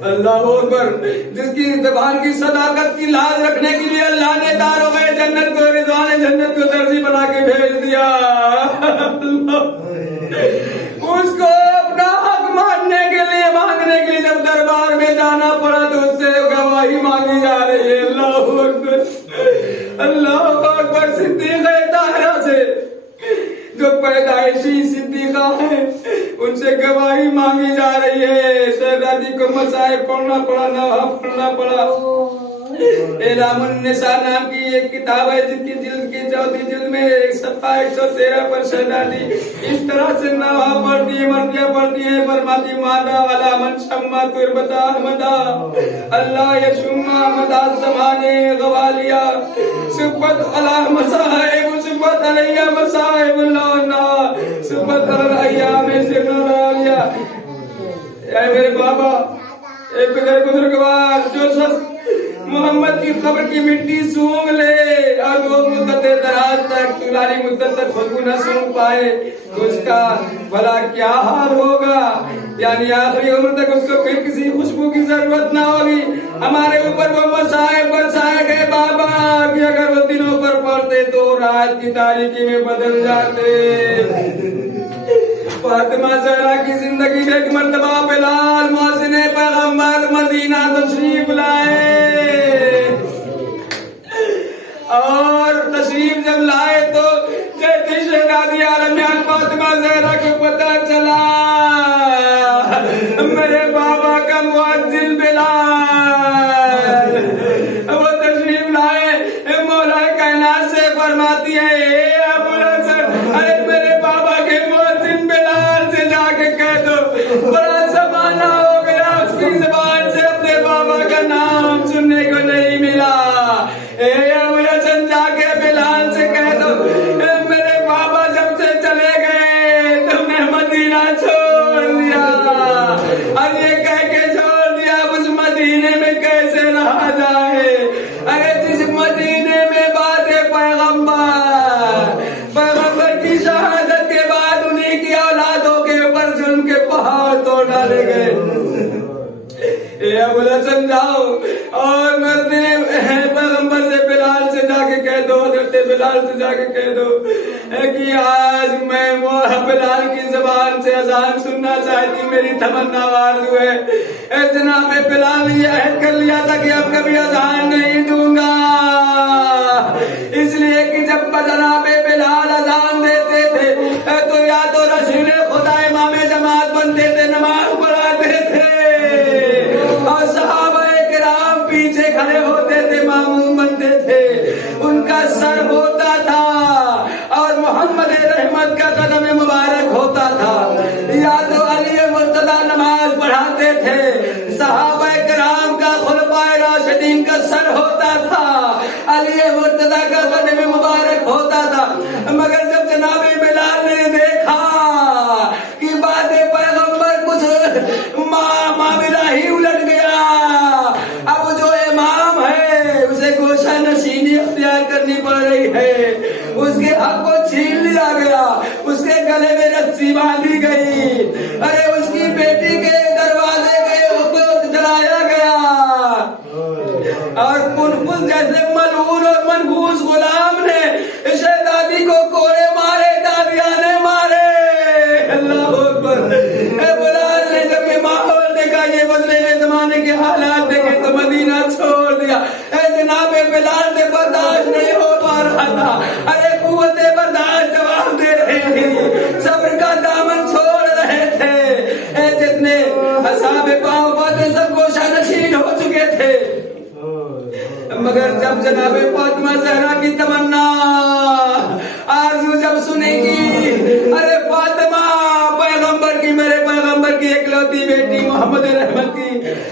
اللہ اکبر. جس کی زبان کی صداقت کی لاز رکھنے کے لیے اللہ نے داروغہ جنت کو, رضوان جنت کو درزی بنا کے بھیج دیا. اس کو اپنا حق ماننے کے لیے, مانگنے کے لیے جب دربار میں جانا پڑا تو اس سے گواہی مانگی جا رہی ہے. اللہ اکبر, اللہ اکبر. صدیقہ طاہرہ سے جو پیدائشی صدیقہ ہیں ان سے گواہی مانگی جا رہی ہے. شہزادی کو مصائب پڑھنا پڑا, نوحہ پڑھنا پڑا. اعلام النساء نام کی ایک کتاب ہے جس کی جلد کی چوتھی جلد میں صفحہ 113 پر شہزادی اس طرح سے نوحہ پڑھتی ہے, مرثیہ پڑھتی ہے. فرماتی مادا علی من شمع تربتا احمدا, اللہ یشم احمدا زمانے غوالیا, صبت علی مصائب, صبت علیہ مصائب اللہ, صبت علی ایام سرنالیا. اے میرے بابا, اے میرے بزرگوار, جو شخص محمد کی قبر کی مٹی سونگ لے اور وہ مدت دراز تک, طولانی مدت تک خوشبو نہ سونگ پائے تو اس کا بھلا کیا حال ہوگا. یعنی آخری عمر تک اس کو پھر کسی خوشبو کی ضرورت نہ ہوگی. ہمارے اوپر وہ مصائب برسائے گئے بابا کہ اگر وہ دنوں پر پڑتے تو رات کی تاریکی میں بدل جاتے. فاطمہ زہرا کی زندگی میں ایک مرتبہ بلال مؤذن پیغمبر مدینہ تشریف لائے, اور تشریف جب لائے تو جیسے شہزادی عالمیان فاطمہ زہرا کو پتہ چلا میرے بابا کا مؤذن بلال, وہ تشریف لائے. مولا کائنات سے فرماتی ہے, اے ابو الحسن, ارے میرے بابا کے مؤذن بلال سے جا کے کہہ دو, بڑا زمانہ ہو گیا اس کی زبان سے اپنے بابا کا نام سننے کو نہیں ملا. اے ابو الحسن, جا کے بلال سے کہہ دو میرے بابا جب سے چلے گئے تم نے مدینہ چھوڑ دیا, اور یہ کہہ کے چھوڑ دیا اس مدینے میں کیسے رہا جائے. ارے جس مدینے میں بات پیغمبر کی شہادت کے بعد انہیں کی اولادوں کے اوپر ظلم کے پہاڑ توڑ ڈالے گئے. اے ابو الحسن جاؤ اور مردے پیغمبر سے بلال سے جا کے کہہ دو, حضرت بلال سے جا کے کہہ دو کہ آج میں بلال کی زبان سے اذان سننا چاہتی, میری تمنا آرزو ہے. اے جناب بلال نے یہ عہد کر لیا تھا کہ اب کبھی اذان نہیں دوں گا, اس لیے کہ جب جناب بلال اذان دیتے تھے تو یا تو رسول خدا امام جماعت بنتے تھے, نماز پڑھاتے تھے, اور صحابہ کرام پیچھے کھڑے ہوتے تھے, ماموم بنتے تھے, ان کا سر ہوتا تھا اور محمد رحمت کا قدم مبارک ہوتا تھا. یا تو علی مرتضی نماز پڑھاتے تھے, صحابہ کرام کا خلفائے راشدین کا سر ہوتا تھا, علی مرتضی کا قدم مبارک ہوتا تھا. مگر جب جناب بلال نے دیکھا کہ بات پیغمبر کچھ معاملہ ہی الٹ گیا, اب جو امام ہے اسے گوشہ نشینی اختیار کرنی پڑ رہی ہے, اس کے حق کو چھین لیا گیا, اس کے گلے میں رسی باندھی گئی, ارے اس کی بیٹی کے دروازے کے جلایا گیا, اور کنفل جیسے ملعون اور منحوس غلام نے شہزادی کو کوڑے مارے, تابیانے مارے. اللہ اکبر. بلال نے جب یہ ماحول دیکھا, یہ بدلے ہوئے زمانے کے حالات دیکھے تو مدینہ چھوڑ دیا. جناب بلال سے برداشت نہیں ہو پا رہا تھا, ارے قوت برداشت جواب دے رہی تھی, صبر کا دامن چھوڑ رہے تھے. جناب پاک فاطمہ سب کو شانشین ہو چکے تھے، مگر جب جناب فاطمہ زہرا کی تمنا آرزو جب سنے گی، ارے فاطمہ پیغمبر کی، میرے پیغمبر کی اکلوتی بیٹی محمد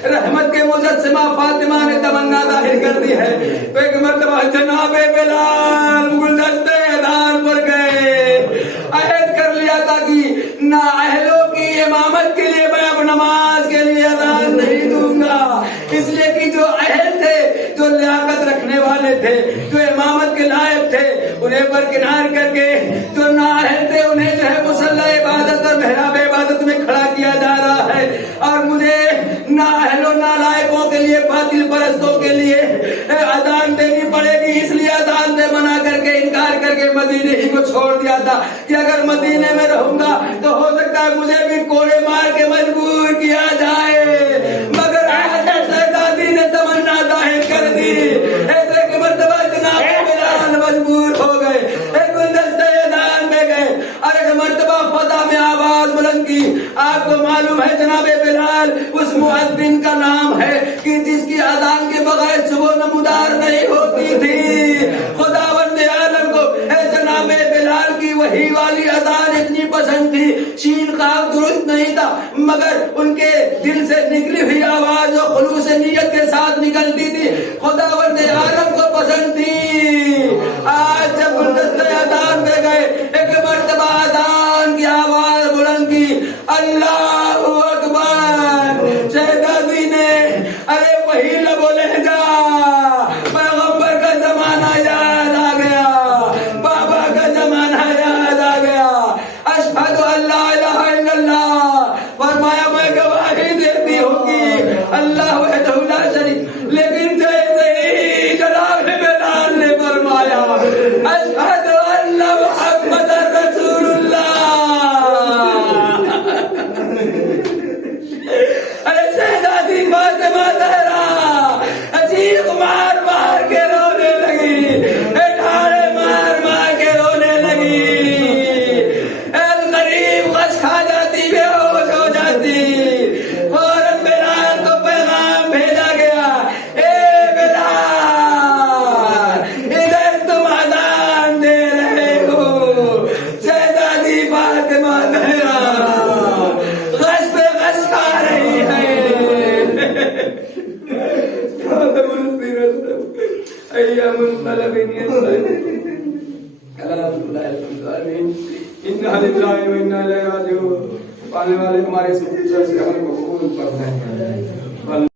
رحمت کے مجسمہ فاطمہ نے تمنا ظاہر کر دی ہے، تو ایک مرتبہ جناب بلال گلدستے اذان پر گئے، عہد کر لیا تھا کہ نا اہلوں کی امامت کے لیے میں اب نماز کے لیے اذان نہیں دوں گا، اس لیے کہ جو اہل تھے، جو لیاقت رکھنے والے تھے، جو امامت کے لائق تھے، انہیں برکنار کر کے جو نااہل تھے انہیں جو ہے مصلی عبادت اور محراب عبادت میں کھڑا کیا جا رہا ہے، اور مجھے نااہل و نالائقوں کے لیے، باطل پرستوں کے لیے اذان دینی پڑے گی، اس لیے اذان سے منع کر کے، انکار کر کے مدینے ہی کو چھوڑ دیا تھا کہ اگر مدینے میں رہوں گا تو ہو سکتا ہے مجھے بھی کوڑے مار کے مجبور کیا جائے، مگر آج شہزادی نے تمنا ظاہر کر دی، ایک مرتبہ جناب بلال مجبور ہو گئے، ایک گلدستے اذان میں گئے، اور ایک مرتبہ فضا میں آواز بلند کی۔ آپ کو معلوم ہے جناب بلال اس مؤذن کا نام ہے کہ جس کی اذان کے بغیر صبح نمودار نہیں ہوتی تھی، خداوند عالم کو جناب بلال کی وہی والی اذان اتنی پسند تھی، شین قاف درست نہیں تھا مگر ان کے دل سے نکلی ہوئی آواز جو خلوص نیت کے ساتھ نکلتی تھی خداوند عالم کو پسند تھی۔ آج جب گلدستہ اذان میں گئے، ایک مرتبہ اذان کی آواز بلند کی، اللہ اکبر، شہزادی نے ارے وہی لب و لہجہ، پیغمبر کا زمانہ یاد آ گیا، بابا کا زمانہ یاد آ گیا، اشہد ان لا الہ الا اللہ، فرمایا میں گواہی دیتی ہوں گی اللہ وحدہ لا شریک، لیکن جیسے ہی جناب بلال نے فرمایا اشہد ان محمد رسول اللہ، ارے شہزادی فاطمہ زہرا چیخ مار مار کے رونے لگی، ڈھارے مار مار کے رونے لگی، القریب غش کھا جاتی، بے ہوش ہو جاتی، فوراً بلال کو پیغام بھیجا گیا، اے بلال ادھر تم اذان دے رہے ہو، شہزادی فاطمہ زہرا غش پہ غش کھا رہی ہے، ایام القلبین انا للہ و انا الیہ راجعون، آنے والے ہمارے سب سے عمل کو قبول فرمائے۔